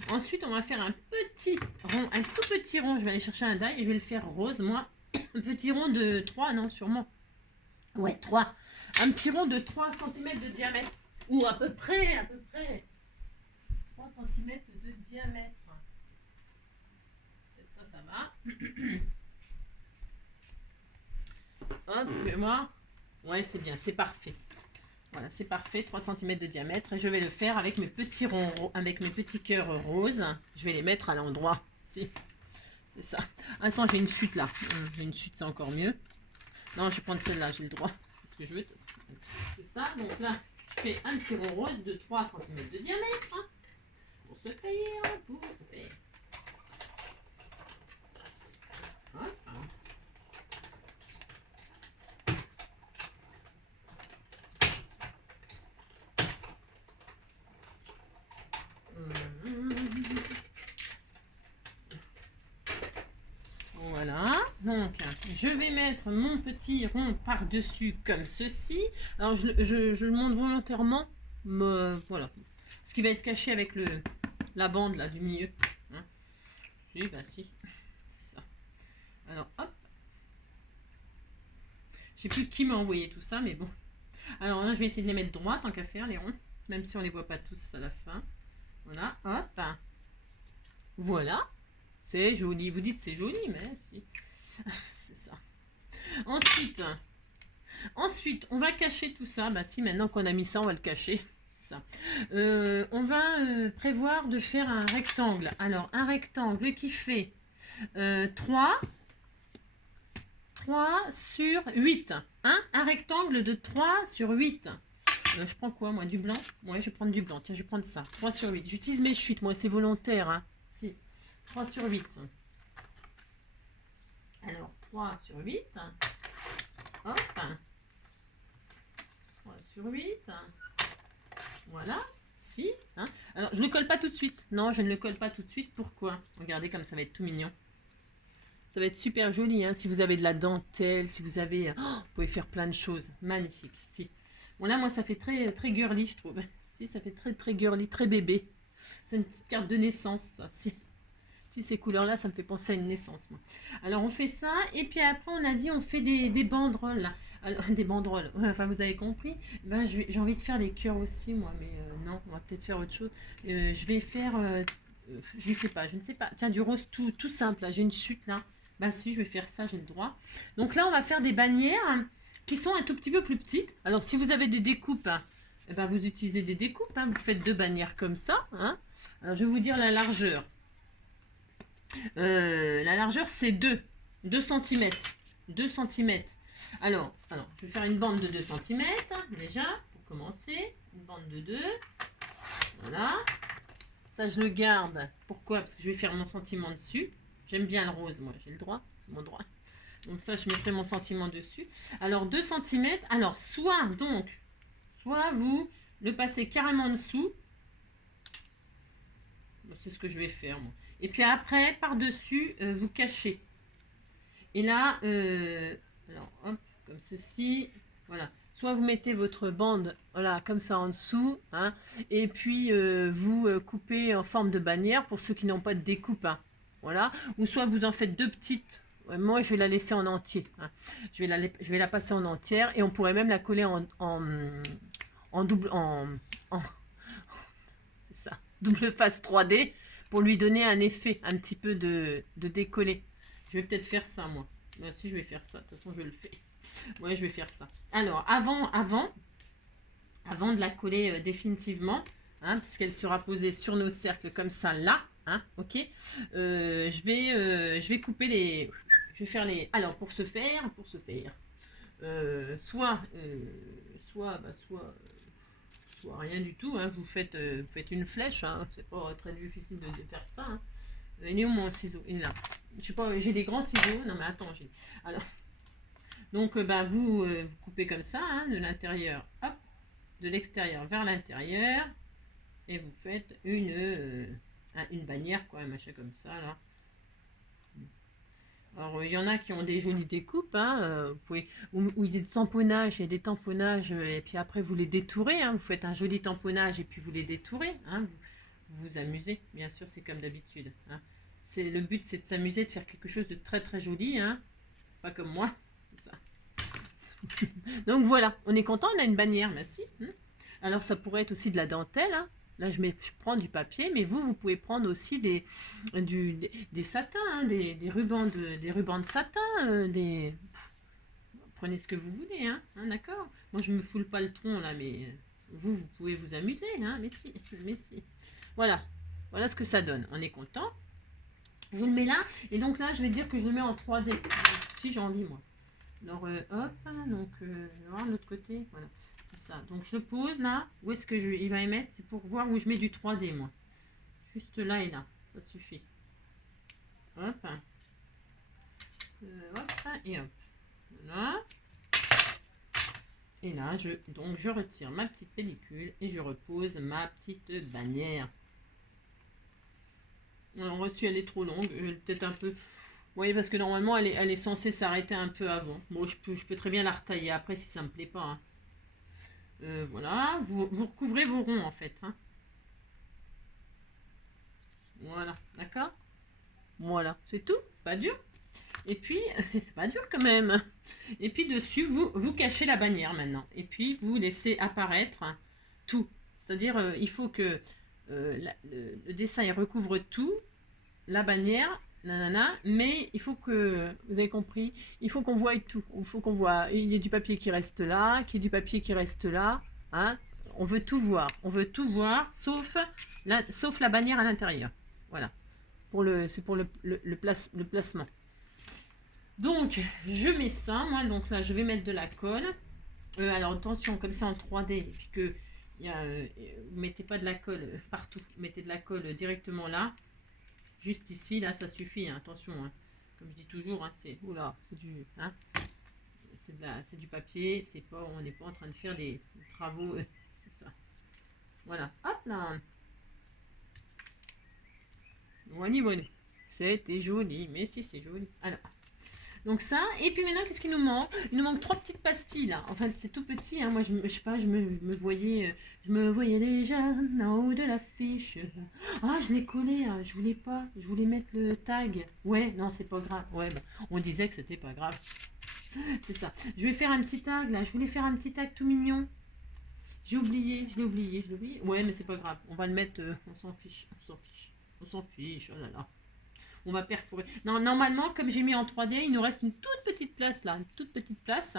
Ensuite, on va faire un petit rond, un tout petit rond. Je vais aller chercher un die et je vais le faire rose, moi. Un petit rond de 3, non, sûrement. Ouais, 3. Un petit rond de 3 cm de diamètre. Ou à peu près. 3 cm de diamètre. Peut-être ça va. Hop, et moi. Ouais, c'est bien, c'est parfait. Voilà, c'est parfait, 3 cm de diamètre. Et je vais le faire avec mes petits ronds, avec mes petits cœurs roses. Je vais les mettre à l'endroit. Si, c'est ça. Attends, j'ai une chute là. J'ai une chute, c'est encore mieux. Non, je vais prendre celle-là, j'ai le droit. Parce que je veux. C'est ça. Donc là, je fais un petit rond rose de 3 cm de diamètre. Hein, pour se payer, hein, pour se payer. Hop. Voilà, donc je vais mettre mon petit rond par-dessus comme ceci. Alors je le monte volontairement, voilà, ce qui va être caché avec la bande là du milieu. Hein. Si, bah si, c'est ça. Alors hop, je sais plus qui m'a envoyé tout ça, mais bon. Alors là je vais essayer de les mettre droits tant qu'à faire les ronds, même si on les voit pas tous à la fin. Voilà, hop, voilà. C'est joli. Vous dites c'est joli, mais si. C'est ça. Ensuite, on va cacher tout ça. Bah si, maintenant qu'on a mis ça, on va le cacher. C'est ça. On va prévoir de faire un rectangle. Alors, un rectangle qui fait 3 sur 8. Hein, un rectangle de 3 sur 8. Je prends quoi, moi? Du blanc? Ouais, je vais prendre du blanc. Tiens, je vais prendre ça. 3 sur 8. J'utilise mes chutes, moi, c'est volontaire. Hein. Si. 3 sur 8. Alors, 3 sur 8. Hop. 3 sur 8. Voilà. Si. Hein. Alors, je ne le colle pas tout de suite. Non, je ne le colle pas tout de suite. Pourquoi? Regardez comme ça va être tout mignon. Ça va être super joli. Hein, si vous avez de la dentelle, si vous avez... Oh, vous pouvez faire plein de choses. Magnifique. Si. Bon, là, moi, ça fait très, très girly, je trouve. Si, ça fait très, très girly, très bébé. C'est une petite carte de naissance, ça. Si. Si ces couleurs-là, ça me fait penser à une naissance, moi. Alors, on fait ça. Et puis après, on a dit, on fait des banderoles. Là. Alors, des banderoles. Enfin, vous avez compris. Ben, j'ai envie de faire des cœurs aussi, moi. Mais non, on va peut-être faire autre chose. Je vais faire... je ne sais pas, Tiens, du rose tout simple. J'ai une chute, là. Ben si, je vais faire ça, j'ai le droit. Donc là, on va faire des bannières. qui sont un tout petit peu plus petites. Alors, si vous avez des découpes, hein, eh ben, vous utilisez des découpes. Hein, vous faites 2 bannières comme ça. Hein. Alors, je vais vous dire la largeur. La largeur, c'est 2 cm. 2 cm. Alors, je vais faire une bande de 2 cm, déjà, pour commencer. Une bande de 2. Voilà. Ça, je le garde. Pourquoi? Parce que je vais faire mon sentiment dessus. J'aime bien le rose, moi. J'ai le droit. C'est mon droit. Donc ça, je mettrai mon sentiment dessus. Alors, 2 cm. Alors, soit vous le passez carrément en dessous. C'est ce que je vais faire, moi. Et puis après, par-dessus, vous cachez. Et là, alors, hop, comme ceci. Voilà. Soit vous mettez votre bande, voilà, comme ça en dessous. Hein, et puis, vous coupez en forme de bannière pour ceux qui n'ont pas de découpe. Hein, voilà. Ou soit vous en faites 2 petites. Moi, je vais la laisser en entier. Hein. Je vais la passer en entière. Et on pourrait même la coller en double... c'est ça. Double face 3D. Pour lui donner un effet un petit peu de décollé. Je vais peut-être faire ça, moi. Moi aussi, je vais faire ça. De toute façon, je le fais. Ouais, je vais faire ça. Alors, avant de la coller définitivement, hein, puisqu'elle sera posée sur nos cercles comme ça, là, hein, ok, je vais couper les... Je vais faire les... Alors, pour ce faire, soit rien du tout, hein, vous faites une flèche, hein, c'est pas très difficile de faire ça. Hein. Il est où mon ciseau? Il est là. Je sais pas, j'ai des grands ciseaux. Non mais attends, j'ai... Alors, donc vous coupez comme ça, hein, de l'intérieur, hop, de l'extérieur vers l'intérieur, et vous faites une bannière, quoi, un machin comme ça, là. Alors, il y en a qui ont des jolies découpes, hein, vous pouvez, ou des tamponnages, il y a des tamponnages, et puis après vous les détourez, hein, vous faites un joli tamponnage et puis vous les détourez, hein, vous vous amusez, bien sûr, c'est comme d'habitude. Hein. Le but, c'est de s'amuser, de faire quelque chose de très très joli, hein, pas comme moi, c'est ça. Donc voilà, on est content, on a une bannière, merci. Hein. Alors ça pourrait être aussi de la dentelle, hein. Là, je prends du papier, mais vous pouvez prendre aussi des satins, hein, des rubans de satin, prenez ce que vous voulez, hein, d'accord. Moi, je me foule pas le tronc, là, mais vous pouvez vous amuser, hein, mais si. Voilà ce que ça donne, on est content. Je le mets là, et donc là, je vais dire que je le mets en 3D, si j'ai envie, moi. Alors, hop, donc, voir l'autre côté, voilà. Ça. Donc je le pose là. Où est-ce que il va y mettre? C'est pour voir où je mets du 3D, moi. Juste là et là. Ça suffit. Hop. Hop et hop. Voilà. Et là, je retire ma petite pellicule et je repose ma petite bannière. Alors, reçu, elle est trop longue. Je vais peut-être un peu... Vous voyez, parce que normalement, elle est censée s'arrêter un peu avant. Bon, je peux très bien la retailler après si ça me plaît pas. Hein. Voilà, vous recouvrez vos ronds en fait. Hein. Voilà, d'accord. Voilà, c'est tout, pas dur. Et puis, c'est pas dur quand même. Et puis dessus, vous cachez la bannière maintenant. Et puis, vous laissez apparaître tout. C'est-à-dire, il faut que le dessin il recouvre tout, la bannière, nanana, mais il faut que, vous avez compris, il faut qu'on voie tout. Il faut qu'on voit, il y a du papier qui reste là, qu'il y ait du papier qui reste là. Hein. On veut tout voir. On veut tout voir, sauf la bannière à l'intérieur. Voilà. C'est pour le placement. Donc, je mets ça. Moi, donc là, je vais mettre de la colle. Alors, attention, comme c'est en 3D, et puis que vous mettez pas de la colle partout. Vous mettez de la colle directement là. Juste ici, là, ça suffit. Hein, attention. Hein. Comme je dis toujours, hein, c'est du... Hein, c'est du papier. On n'est pas en train de faire des travaux. C'est ça. Voilà. Hop là. Voilà. C'était joli. Mais si, c'est joli. Alors. Donc ça, et puis maintenant, qu'est-ce qu'il nous manque? Il nous manque 3 petites pastilles là. Enfin, c'est tout petit. Hein. Moi, je sais pas, je me voyais déjà en haut de l'affiche. Ah, je l'ai collé. Hein. Je voulais pas. Je voulais mettre le tag. Ouais, non, c'est pas grave. Ouais, bah, on disait que c'était pas grave. C'est ça. Je vais faire un petit tag là. Je voulais faire un petit tag tout mignon. J'ai oublié. Je l'ai oublié. Ouais, mais c'est pas grave. On va le mettre. On s'en fiche. Oh là là. On va perforer. Non, normalement, comme j'ai mis en 3D, il nous reste une toute petite place là. Une toute petite place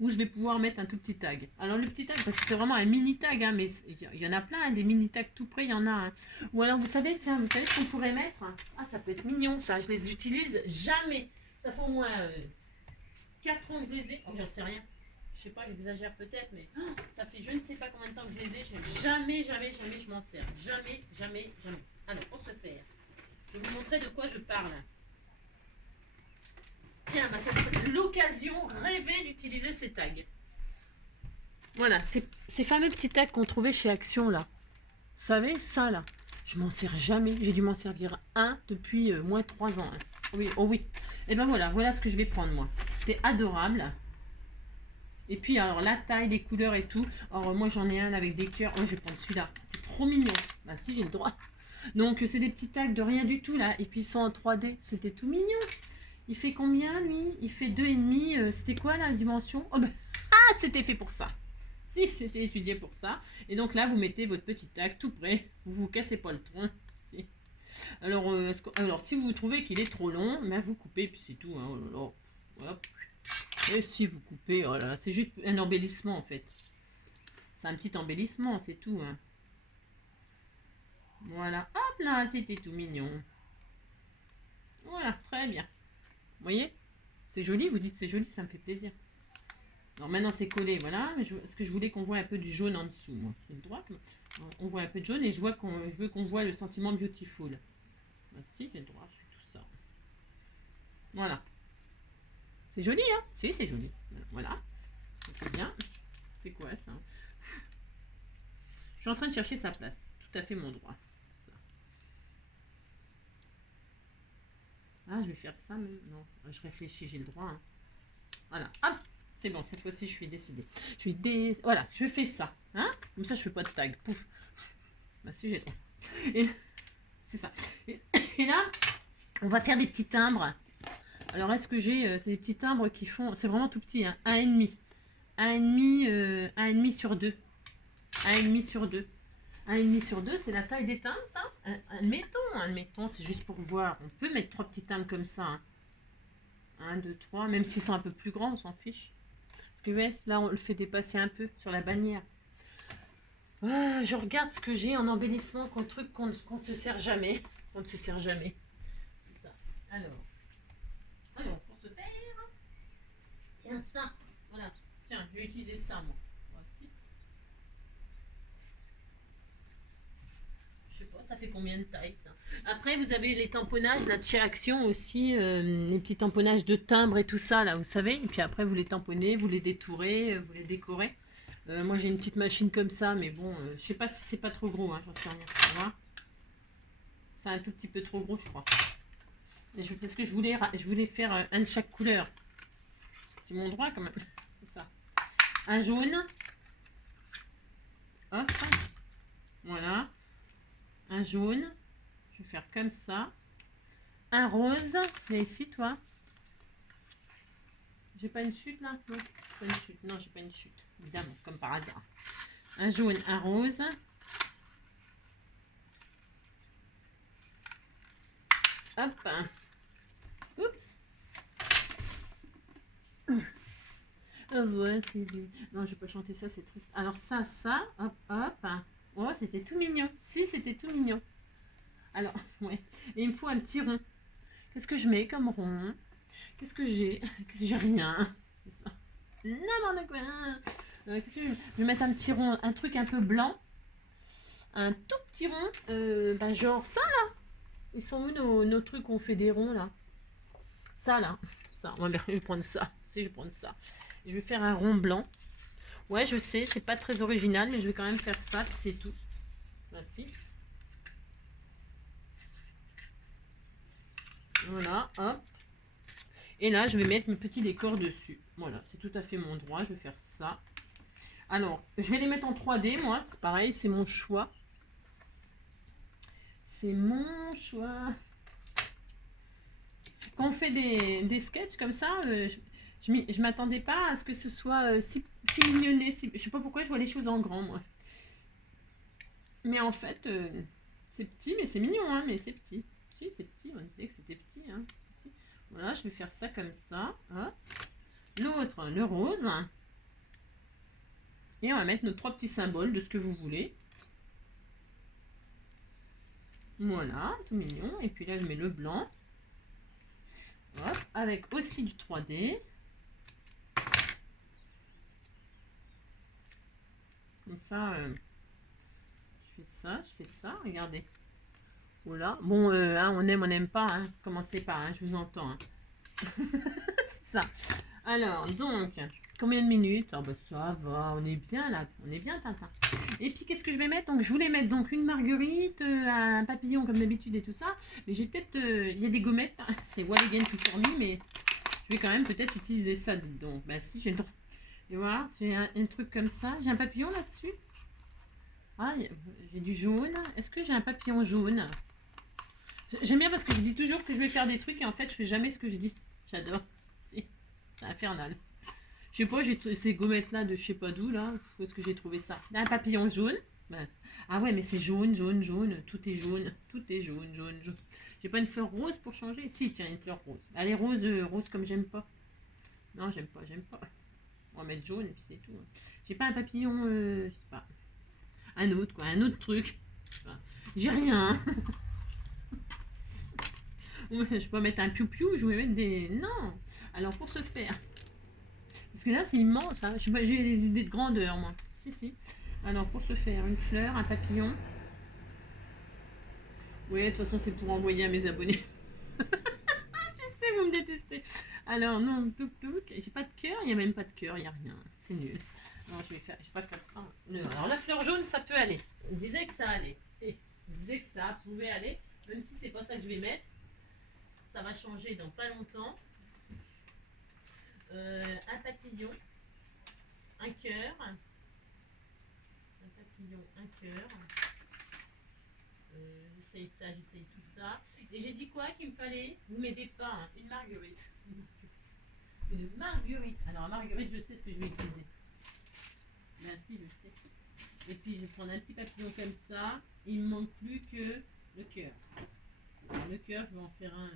où je vais pouvoir mettre un tout petit tag. Alors le petit tag, parce que c'est vraiment un mini tag, hein, mais il y en a plein, hein, des mini tags tout près, il y en a un. Ou alors vous savez, tiens, vous savez ce qu'on pourrait mettre? Ah, ça peut être mignon, ça, je les utilise jamais. Ça fait au moins 4 ans que je les ai. Oh, j'en sais rien. Je sais pas, j'exagère peut-être, mais ça fait je ne sais pas combien de temps que je les ai. Jamais je m'en sers. Jamais. Alors, pour ce faire, je vais vous montrer de quoi je parle. Tiens, bah, ça serait l'occasion rêvée d'utiliser ces tags. Voilà, ces fameux petits tags qu'on trouvait chez Action, là. Vous savez, ça, là, je m'en sers jamais. J'ai dû m'en servir un depuis moins 3 ans. Hein. Oui, oh oui. Et ben voilà ce que je vais prendre, moi. C'était adorable. Et puis, alors, la taille, les couleurs et tout. Alors, moi, j'en ai un avec des cœurs. Oh, je vais prendre celui-là. C'est trop mignon. Bah, si, j'ai le droit. Donc, c'est des petits tags de rien du tout, là. Et puis, ils sont en 3D. C'était tout mignon. Il fait combien, lui? Il fait 2,5. C'était quoi, la dimension? Oh, ben, ah, c'était fait pour ça. Si, c'était étudié pour ça. Et donc, là, vous mettez votre petit tag tout près. Vous vous cassez pas le tronc. Si. Alors, si vous trouvez qu'il est trop long, ben, vous coupez, puis c'est tout. Hein. Oh là là. Hop. Et si vous coupez, oh là là, c'est juste un embellissement, en fait. C'est un petit embellissement, c'est tout. Hein. Voilà. Hop là, c'était tout mignon. Voilà, très bien. Vous voyez? C'est joli, vous dites c'est joli, ça me fait plaisir. Alors maintenant c'est collé, voilà. Parce que je voulais qu'on voit un peu du jaune en dessous. Moi. Je suis droite, on voit un peu de jaune et je veux qu'on voit le sentiment beautiful. Voici, j'ai le droit, je fais tout ça. Voilà. C'est joli, hein? Si, c'est joli. Voilà. C'est bien. C'est quoi ça? Je suis en train de chercher sa place. Tout à fait mon droit. Ça. Ah, je vais faire ça même. Non, je réfléchis, j'ai le droit. Hein. Voilà. Hop! C'est bon, cette fois-ci, je suis décidée. Voilà, je fais ça. Hein? Comme ça, je fais pas de tag. Pouf. Bah si, j'ai droit. Et c'est ça. Et là, on va faire des petits timbres. Alors, est-ce que j'ai... c'est des petits timbres qui font... C'est vraiment tout petit, hein. 1,5. 1,5 sur 2. 1,5 sur 2. 1,5 sur 2, c'est la taille des timbres, ça? Admettons, c'est juste pour voir. On peut mettre 3 petits timbres comme ça. Hein. 1, 2, 3. Même s'ils sont un peu plus grands, on s'en fiche. Parce que ouais, là, on le fait dépasser un peu sur la bannière. Je regarde ce que j'ai en embellissement, truc qu'on ne se sert jamais. On ne se sert jamais. C'est ça. Alors, pour ce faire, tiens ça. Voilà. Tiens, je vais utiliser ça, moi. Voici. Je sais pas, ça fait combien de taille, ça? Après, vous avez les tamponnages, là, de chez Action aussi. Les petits tamponnages de timbres et tout ça, là, vous savez. Et puis après, vous les tamponnez, vous les détourez, vous les décorez. Moi, j'ai une petite machine comme ça, mais bon, je sais pas si c'est pas trop gros, hein, j'en sais rien. Voilà. C'est un tout petit peu trop gros, je crois. Parce que je voulais faire un de chaque couleur. C'est mon droit, quand même. C'est ça. Un jaune. Hop. Voilà. Un jaune. Je vais faire comme ça. Un rose. Viens ici, toi. J'ai pas une chute, là? Non, pas une chute. Non, j'ai pas une chute. Évidemment, comme par hasard. Un jaune, un rose. Hop. Oups. Oh, ouais, non, je vais pas chanter ça, c'est triste. Alors ça, hop, hop. Oh, c'était tout mignon. Si, c'était tout mignon. Alors, ouais. Et il me faut un petit rond. Qu'est-ce que je mets comme rond? Qu'est-ce que j'ai? J'ai rien. C'est ça. N'importe quoi. Qu'est-ce que je vais mettre un petit rond, un truc un peu blanc. Un tout petit rond. Ben genre ça, là. Ils sont où nos trucs où on fait des ronds, là? Ça, là. Ça. Ouais, ben, je vais prendre ça. Si, je vais prendre ça. Et je vais faire un rond blanc. Ouais, je sais, c'est pas très original, mais je vais quand même faire ça, puis c'est tout. Voici. Voilà, hop. Et là, je vais mettre mes petits décors dessus. Voilà, c'est tout à fait mon droit. Je vais faire ça. Alors, je vais les mettre en 3D, moi. C'est pareil, c'est mon choix. C'est mon choix. Quand on fait des sketchs comme ça, je m'attendais pas à ce que ce soit si mignonné. Je sais pas pourquoi je vois les choses en grand, moi. Mais en fait, c'est petit, mais c'est mignon, hein, mais c'est petit. Si, c'est petit, on disait que c'était petit, hein. Voilà, je vais faire ça comme ça. L'autre, le rose. Et on va mettre nos 3 petits symboles de ce que vous voulez. Voilà, tout mignon. Et puis là, je mets le blanc. Hop, avec aussi du 3D. Comme ça, je fais ça, regardez. Voilà. Bon, hein, on n'aime pas. Hein. Commencez pas, hein, je vous entends. Hein. C'est ça. Alors, donc, combien de minutes? Ah bah ça va, on est bien là, on est bien Tintin. Et puis qu'est-ce que je vais mettre? Donc je voulais mettre donc une marguerite, un papillon comme d'habitude et tout ça. Mais j'ai peut-être, il y a des gommettes, hein, c'est Wall Again to For Me, mais je vais quand même peut-être utiliser ça. Donc bah si j'ai le droit. Et voilà, j'ai un truc comme ça. J'ai un papillon là-dessus. Ah, j'ai du jaune. Est-ce que j'ai un papillon jaune? J'aime bien parce que je dis toujours que je vais faire des trucs et en fait je fais jamais ce que je dis. J'adore. Si, c'est infernal. Je sais pas, j'ai ces gommettes là de je sais pas d'où là. Où est-ce que j'ai trouvé ça? Un papillon jaune. Ah ouais, mais c'est jaune, jaune, jaune. Tout est jaune. Tout est jaune, jaune, jaune. J'ai pas une fleur rose pour changer? Si, tiens, une fleur rose. Elle est rose, rose comme j'aime pas. Non, j'aime pas, j'aime pas. On va mettre jaune et puis c'est tout. J'ai pas un papillon, je sais pas. Un autre quoi, un autre truc. Enfin, j'ai rien. Je peux mettre un piou-piou, je vais mettre des... Non. Alors pour ce faire... Parce que là c'est immense, hein. J'ai des idées de grandeur moi. Si, si. Alors pour ce faire, une fleur, un papillon. Oui, de toute façon c'est pour envoyer à mes abonnés. Je sais, vous me détestez. Alors non, touc touc. J'ai pas de cœur, il n'y a même pas de cœur, il n'y a rien. C'est nul. Non, je vais pas faire ça. Non. Alors la fleur jaune, ça peut aller. On disait que ça allait. Si. On disait que ça pouvait aller. Même si c'est pas ça que je vais mettre. Ça va changer dans pas longtemps. Un papillon. Un cœur. Un papillon, un cœur. J'essaye ça, j'essaye tout ça. Et j'ai dit quoi qu'il me fallait? Vous m'aidez pas, hein. Une marguerite. Une marguerite. Alors, la marguerite, je sais ce que je vais utiliser. Merci, je sais. Et puis, je vais prendre un petit papillon comme ça. Il me manque plus que le cœur. Alors, le cœur, je vais en faire un.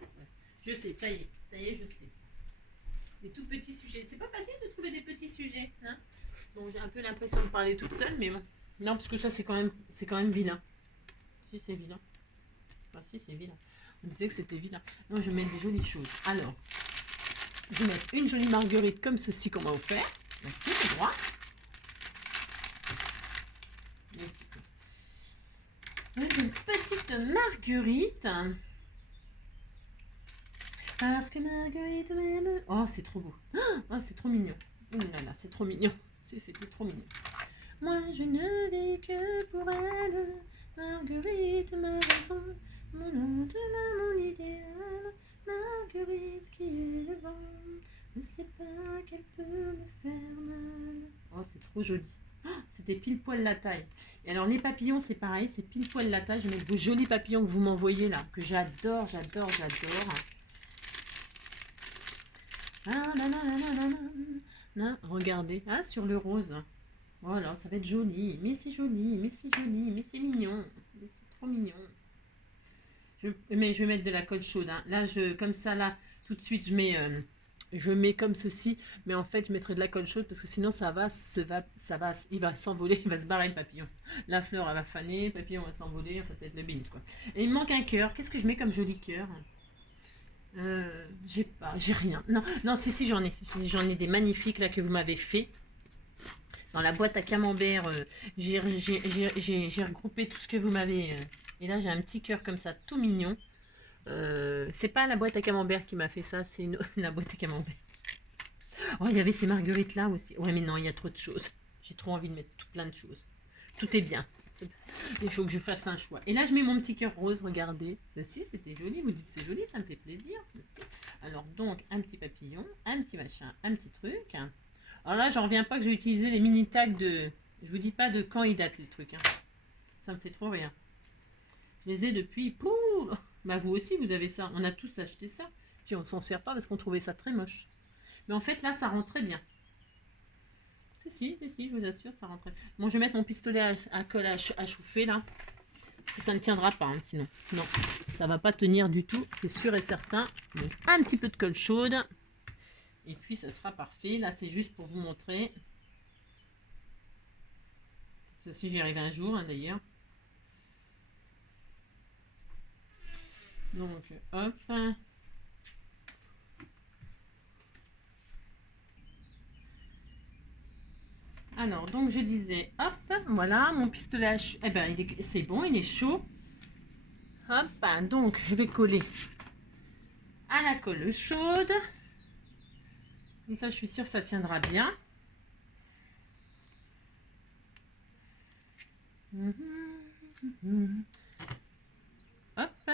Ouais. Je sais, ça y est, je sais. Des tout petits sujets. C'est pas facile de trouver des petits sujets. Hein, bon, j'ai un peu l'impression de parler toute seule, mais bon. Non, parce que ça, c'est quand même vilain. Si, c'est vilain. Enfin, si, c'est vilain. On disait que c'était vilain. Non, je vais mettre des jolies choses. Alors, je vais mettre une jolie marguerite comme ceci qu'on m'a offert. Merci, c'est droit. Une petite marguerite. Parce que Marguerite m'aime. Oh, c'est trop beau. Oh, c'est trop mignon. Oh là là, c'est trop mignon. C'était trop mignon. Moi, je ne vis que pour elle. Marguerite, ma raison. Mon lentement, mon idéal. Marguerite qui est le vent. Ne sait pas qu'elle peut me faire mal. Oh, c'est trop joli. Oh, c'était pile poil la taille. Et alors, les papillons, c'est pareil. C'est pile poil la taille. Je vais mettre vos jolis papillons que vous m'envoyez là. Que j'adore, j'adore, j'adore. Ah, regardez, ah, sur le rose. Voilà, ça va être joli. Mais c'est joli, mais c'est joli, mais c'est mignon. Mais c'est trop mignon. Mais je vais mettre de la colle chaude. Hein. Là, comme ça, là, tout de suite, je mets comme ceci. Mais en fait, je mettrai de la colle chaude parce que sinon, il va s'envoler, il va se barrer le papillon. La fleur, elle va faner, le papillon va s'envoler. Enfin, ça va être le bénis, quoi. Et il me manque un cœur. Qu'est-ce que je mets comme joli cœur? J'ai rien. Non, si, j'en ai. J'en ai des magnifiques là que vous m'avez fait. Dans la boîte à camembert, j'ai regroupé tout ce que vous m'avez. Et là, j'ai un petit cœur comme ça, tout mignon. C'est pas la boîte à camembert qui m'a fait ça, c'est la boîte à camembert. Oh, il y avait ces marguerites là aussi. Ouais, mais non, il y a trop de choses. J'ai trop envie de mettre plein de choses. Tout est bien. Il faut que je fasse un choix. Et là, je mets mon petit cœur rose, regardez. Si, c'était joli. Vous dites c'est joli, ça me fait plaisir. Alors, donc, un petit papillon, un petit machin, un petit truc. Alors là, j'en reviens pas que j'ai utilisé les mini tags de... Je vous dis pas de quand ils datent les trucs. Hein. Ça me fait trop rire. Je les ai depuis... Pouh, bah, vous aussi, vous avez ça. On a tous acheté ça. Puis on s'en sert pas parce qu'on trouvait ça très moche. Mais en fait, là, ça rend très bien. Si, je vous assure, ça rentrait. Bon, je vais mettre mon pistolet à colle à chauffer, là. Parce que ça ne tiendra pas, hein, sinon. Non, ça va pas tenir du tout, c'est sûr et certain. Donc, un petit peu de colle chaude. Et puis, ça sera parfait. Là, c'est juste pour vous montrer. Ça, si j'y arrive un jour, hein, d'ailleurs. Donc, hop. Alors, donc je disais, hop, voilà, mon pistolet à eh ben, c'est bon, il est chaud. Hop, donc je vais coller à la colle chaude. Comme ça, je suis sûre que ça tiendra bien. Hop.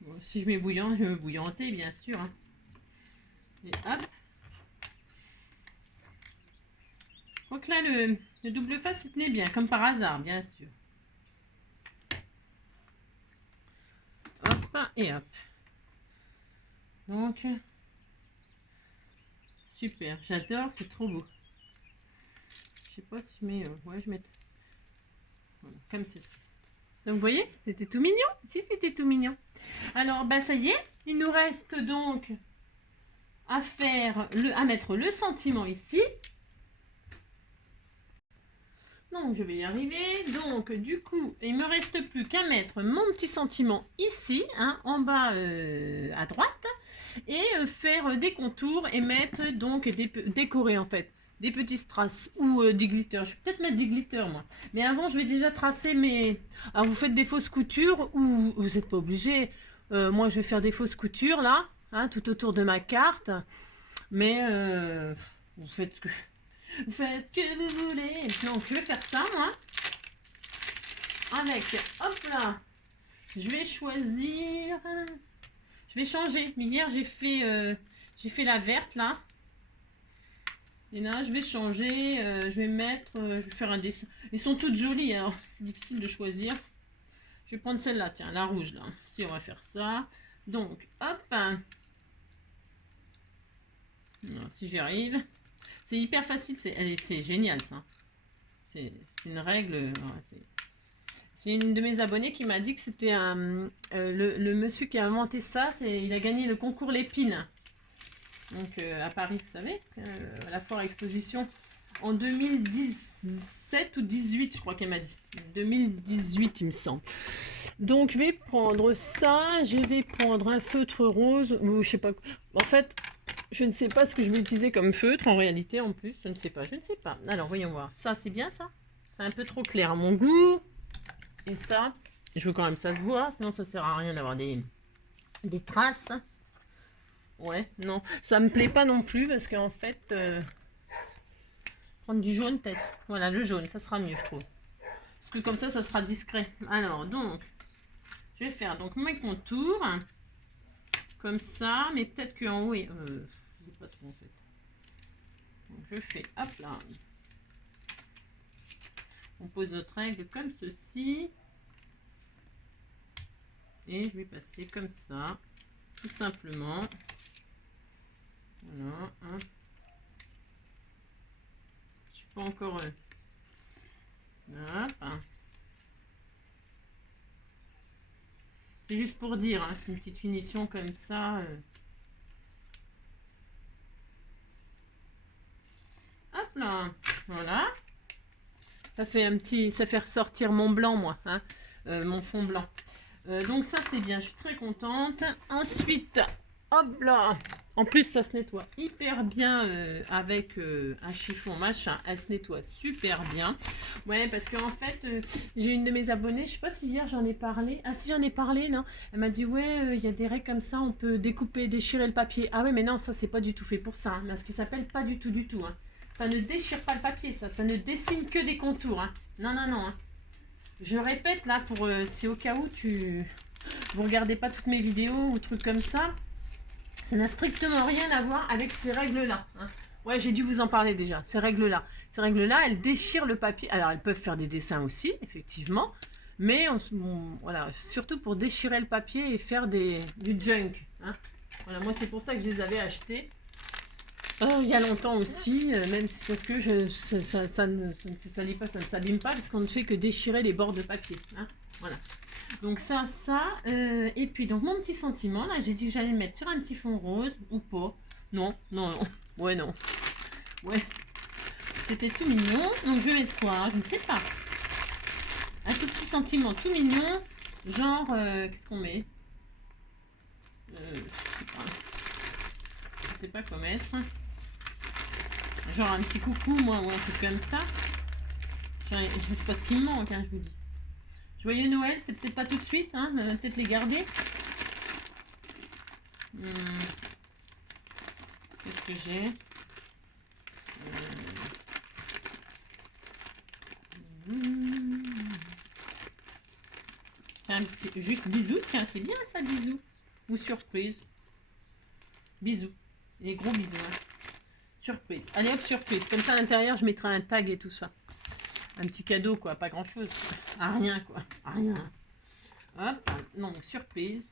Bon, si je mets bouillant, je vais me bouillanter, bien sûr. Hein. Et hop. Donc là, le double face, il tenait bien, comme par hasard, bien sûr. Hop, et hop. Donc, super, j'adore, c'est trop beau. Je sais pas si je mets... ouais, je mets... Voilà, comme ceci. Donc, vous voyez, c'était tout mignon. Si, c'était tout mignon. Alors, bah ça y est, il nous reste donc à faire à mettre le sentiment ici. Donc, je vais y arriver. Donc, du coup, il me reste plus qu'à mettre mon petit sentiment ici, hein, en bas à droite, et faire des contours et mettre donc décorer en fait des petits strass ou des glitters. Je vais peut-être mettre des glitters moi. Mais avant, je vais déjà tracer mes... Alors, vous faites des fausses coutures ou vous n'êtes pas obligé. Moi, je vais faire des fausses coutures là, hein, tout autour de ma carte. Mais vous faites ce que... Faites ce que vous voulez. Donc, je vais faire ça, moi. Avec, hop là. Je vais choisir... Je vais changer. Mais hier, j'ai fait la verte, là. Et là, je vais changer. Je vais mettre... je vais faire un dessin. Ils sont toutes jolies, alors c'est difficile de choisir. Je vais prendre celle-là, tiens, la rouge, là. Si, on va faire ça. Donc, hop. Non, si j'y arrive... C'est hyper facile, c'est génial ça. C'est une règle. C'est une de mes abonnées qui m'a dit que c'était le monsieur qui a inventé ça. Il a gagné le concours Lépine. Donc à Paris, vous savez, à la foire exposition en 2017 ou 18, je crois qu'elle m'a dit. 2018, il me semble. Donc je vais prendre ça. Je vais prendre un feutre rose ou je sais pas. En fait. Je ne sais pas ce que je vais utiliser comme feutre en réalité en plus. Je ne sais pas. Alors voyons voir. Ça c'est bien ça. C'est un peu trop clair à mon goût. Et ça, je veux quand même que ça se voit. Sinon ça sert à rien d'avoir des traces. Ouais, non. Ça me plaît pas non plus parce qu'en fait... prendre du jaune peut-être. Voilà, le jaune, ça sera mieux je trouve. Parce que comme ça sera discret. Alors donc, je vais faire donc mes contours. Comme ça, mais peut-être qu'en haut, pas trop en fait. Donc je fais, hop là. On pose notre règle comme ceci. Et je vais passer comme ça, tout simplement. Voilà. Hein. Je suis pas encore... Hop. C'est juste pour dire, hein, c'est une petite finition comme ça. Hop là, voilà. Ça fait ressortir mon blanc, moi, hein, mon fond blanc. Donc ça, c'est bien, je suis très contente. Ensuite, hop là. En plus, ça se nettoie hyper bien avec un chiffon machin. Elle se nettoie super bien. Ouais, parce qu'en fait, j'ai une de mes abonnées, je sais pas si hier j'en ai parlé. Ah si, j'en ai parlé, non. Elle m'a dit, ouais, il y a des règles comme ça, on peut découper, déchirer le papier. Ah ouais, mais non, ça, c'est pas du tout fait pour ça. Hein, mais ce qui s'appelle pas du tout, hein. Ça ne déchire pas le papier, ça ne dessine que des contours. Hein. Non, non, non. Hein. Je répète, là, pour si au cas où vous regardez pas toutes mes vidéos ou trucs comme ça. Ça n'a strictement rien à voir avec ces règles-là. Hein. Ouais, j'ai dû vous en parler déjà. Ces règles-là. Ces règles-là, elles déchirent le papier. Alors, elles peuvent faire des dessins aussi, effectivement. Mais voilà, surtout pour déchirer le papier et faire du junk. Hein. Voilà, moi, c'est pour ça que je les avais achetés. Il y a longtemps aussi, même parce que ça ne se salit pas, ça ne s'abîme pas, parce qu'on ne fait que déchirer les bords de papier. Hein. Voilà. Donc ça, et puis donc mon petit sentiment, là j'ai dit que j'allais le mettre sur un petit fond rose, ou pas. Non, non, non, ouais non. Ouais, C'était tout mignon. Donc je vais mettre quoi? Je ne sais pas. Un tout petit sentiment tout mignon. Genre, qu'est-ce qu'on met? Je sais pas quoi mettre. Genre un petit coucou, moi, ou un truc comme ça. Genre, je sais pas ce qui me manque, hein, je vous dis. Joyeux Noël, c'est peut-être pas tout de suite, hein, peut-être les garder. Qu'est-ce que j'ai? Juste bisous, tiens, c'est bien ça, bisous. Ou surprise. Bisous. Les gros bisous, hein. Surprise. Allez hop, surprise. Comme ça, à l'intérieur, je mettrai un tag et tout ça. Un petit cadeau, quoi. Pas grand-chose. À rien, quoi. À rien. Hop. Donc, surprise.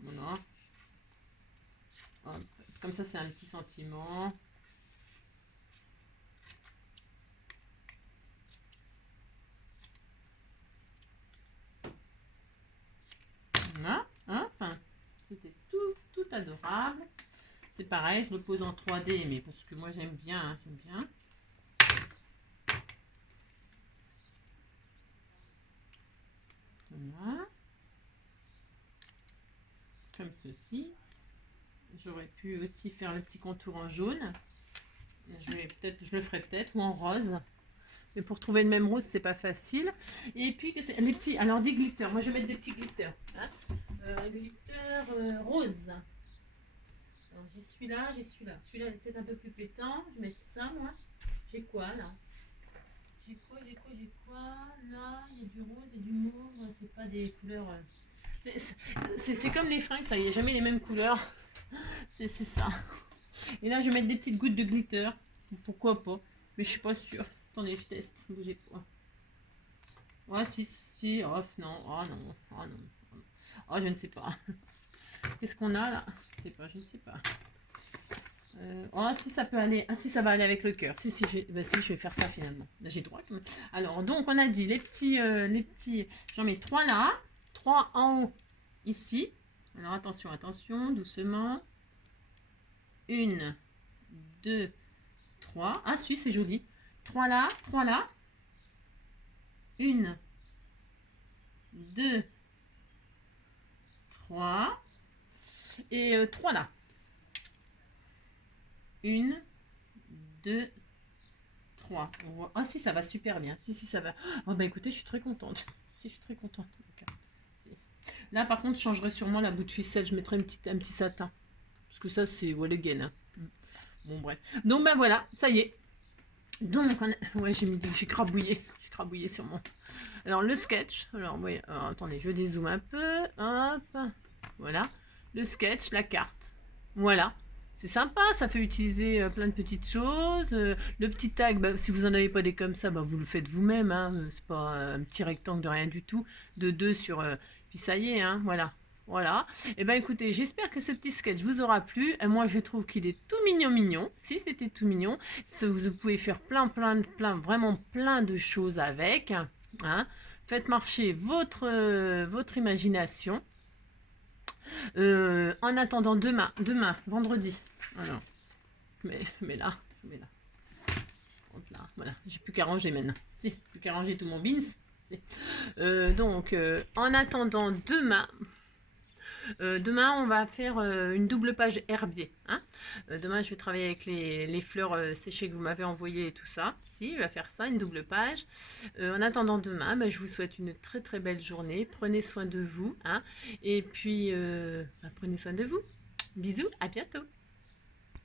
Voilà. Hop. Comme ça, c'est un petit sentiment. Voilà. Hop. C'était tout adorable. C'est pareil, je le pose en 3D, mais parce que moi, j'aime bien. Hein, j'aime bien. Voilà. Comme ceci. J'aurais pu aussi faire le petit contour en jaune. Je le ferai peut-être, ou en rose. Mais pour trouver le même rose, c'est pas facile. Et puis, les petits, alors des glitters. Moi, je vais mettre des petits glitters. Hein. Glitter rose. Alors, j'ai celui-là, j'ai celui-là. Celui-là est peut-être un peu plus pétant. Je vais mettre ça, moi. J'ai quoi, là? J'ai quoi? Là, il y a du rose et du mauve. C'est pas des couleurs... C'est comme les fringues, ça, il n'y a jamais les mêmes couleurs. C'est ça. Et là, je vais mettre des petites gouttes de glitter. Pourquoi pas? Mais je suis pas sûre. Attendez, je teste. Bougez pas. Ouais, si. Oh, non. Oh, non. Oh, non. Oh, je ne sais pas. Qu'est-ce qu'on a, là? Je ne sais pas. Oh, si ça peut aller. Ah, si ça va aller avec le cœur. Si, je vais faire ça, finalement. J'ai droit. Alors, donc, on a dit les petits... J'en mets 3 là. 3 en haut, ici. Alors, attention, doucement. 1, 2, 3. Ah, si, c'est joli. 3 là. 1, 2, 3. Et 3 là. 1, 2, 3. Ah, si, ça va super bien. Si, ça va. Oh, bah écoutez, je suis très contente. Si, je suis très contente. Là, par contre, je changerai sûrement la bout de ficelle. Je mettrai un petit satin. Parce que ça, c'est wall again. Hein. Bon, bref. Donc, ben voilà, ça y est. Donc, ouais, j'ai crabouillé. J'ai crabouillé sur mon... Alors, le sketch. Alors, oui, attendez, je dézoome un peu. Hop. Voilà. Le sketch, la carte. Voilà. C'est sympa, ça fait utiliser plein de petites choses. Le petit tag, bah, si vous n'en avez pas des comme ça, bah, vous le faites vous-même. Hein. C'est pas un petit rectangle de rien du tout. De 2 sur... puis ça y est, hein, voilà. Voilà. Et ben écoutez, j'espère que ce petit sketch vous aura plu. Et moi, je trouve qu'il est tout mignon. Si, c'était tout mignon. Vous pouvez faire vraiment plein de choses avec. Hein. Faites marcher votre imagination. En attendant demain, vendredi. Alors, mais là. Voilà, j'ai plus qu'à ranger maintenant. Si, plus qu'à ranger tout mon beans. Si. Donc, en attendant demain, on va faire une double page herbier. Hein. Demain, je vais travailler avec les fleurs séchées que vous m'avez envoyées et tout ça. Si, je vais faire ça, une double page. En attendant demain, je vous souhaite une très très belle journée. Prenez soin de vous. Hein. Et puis, prenez soin de vous. Bisous, à bientôt.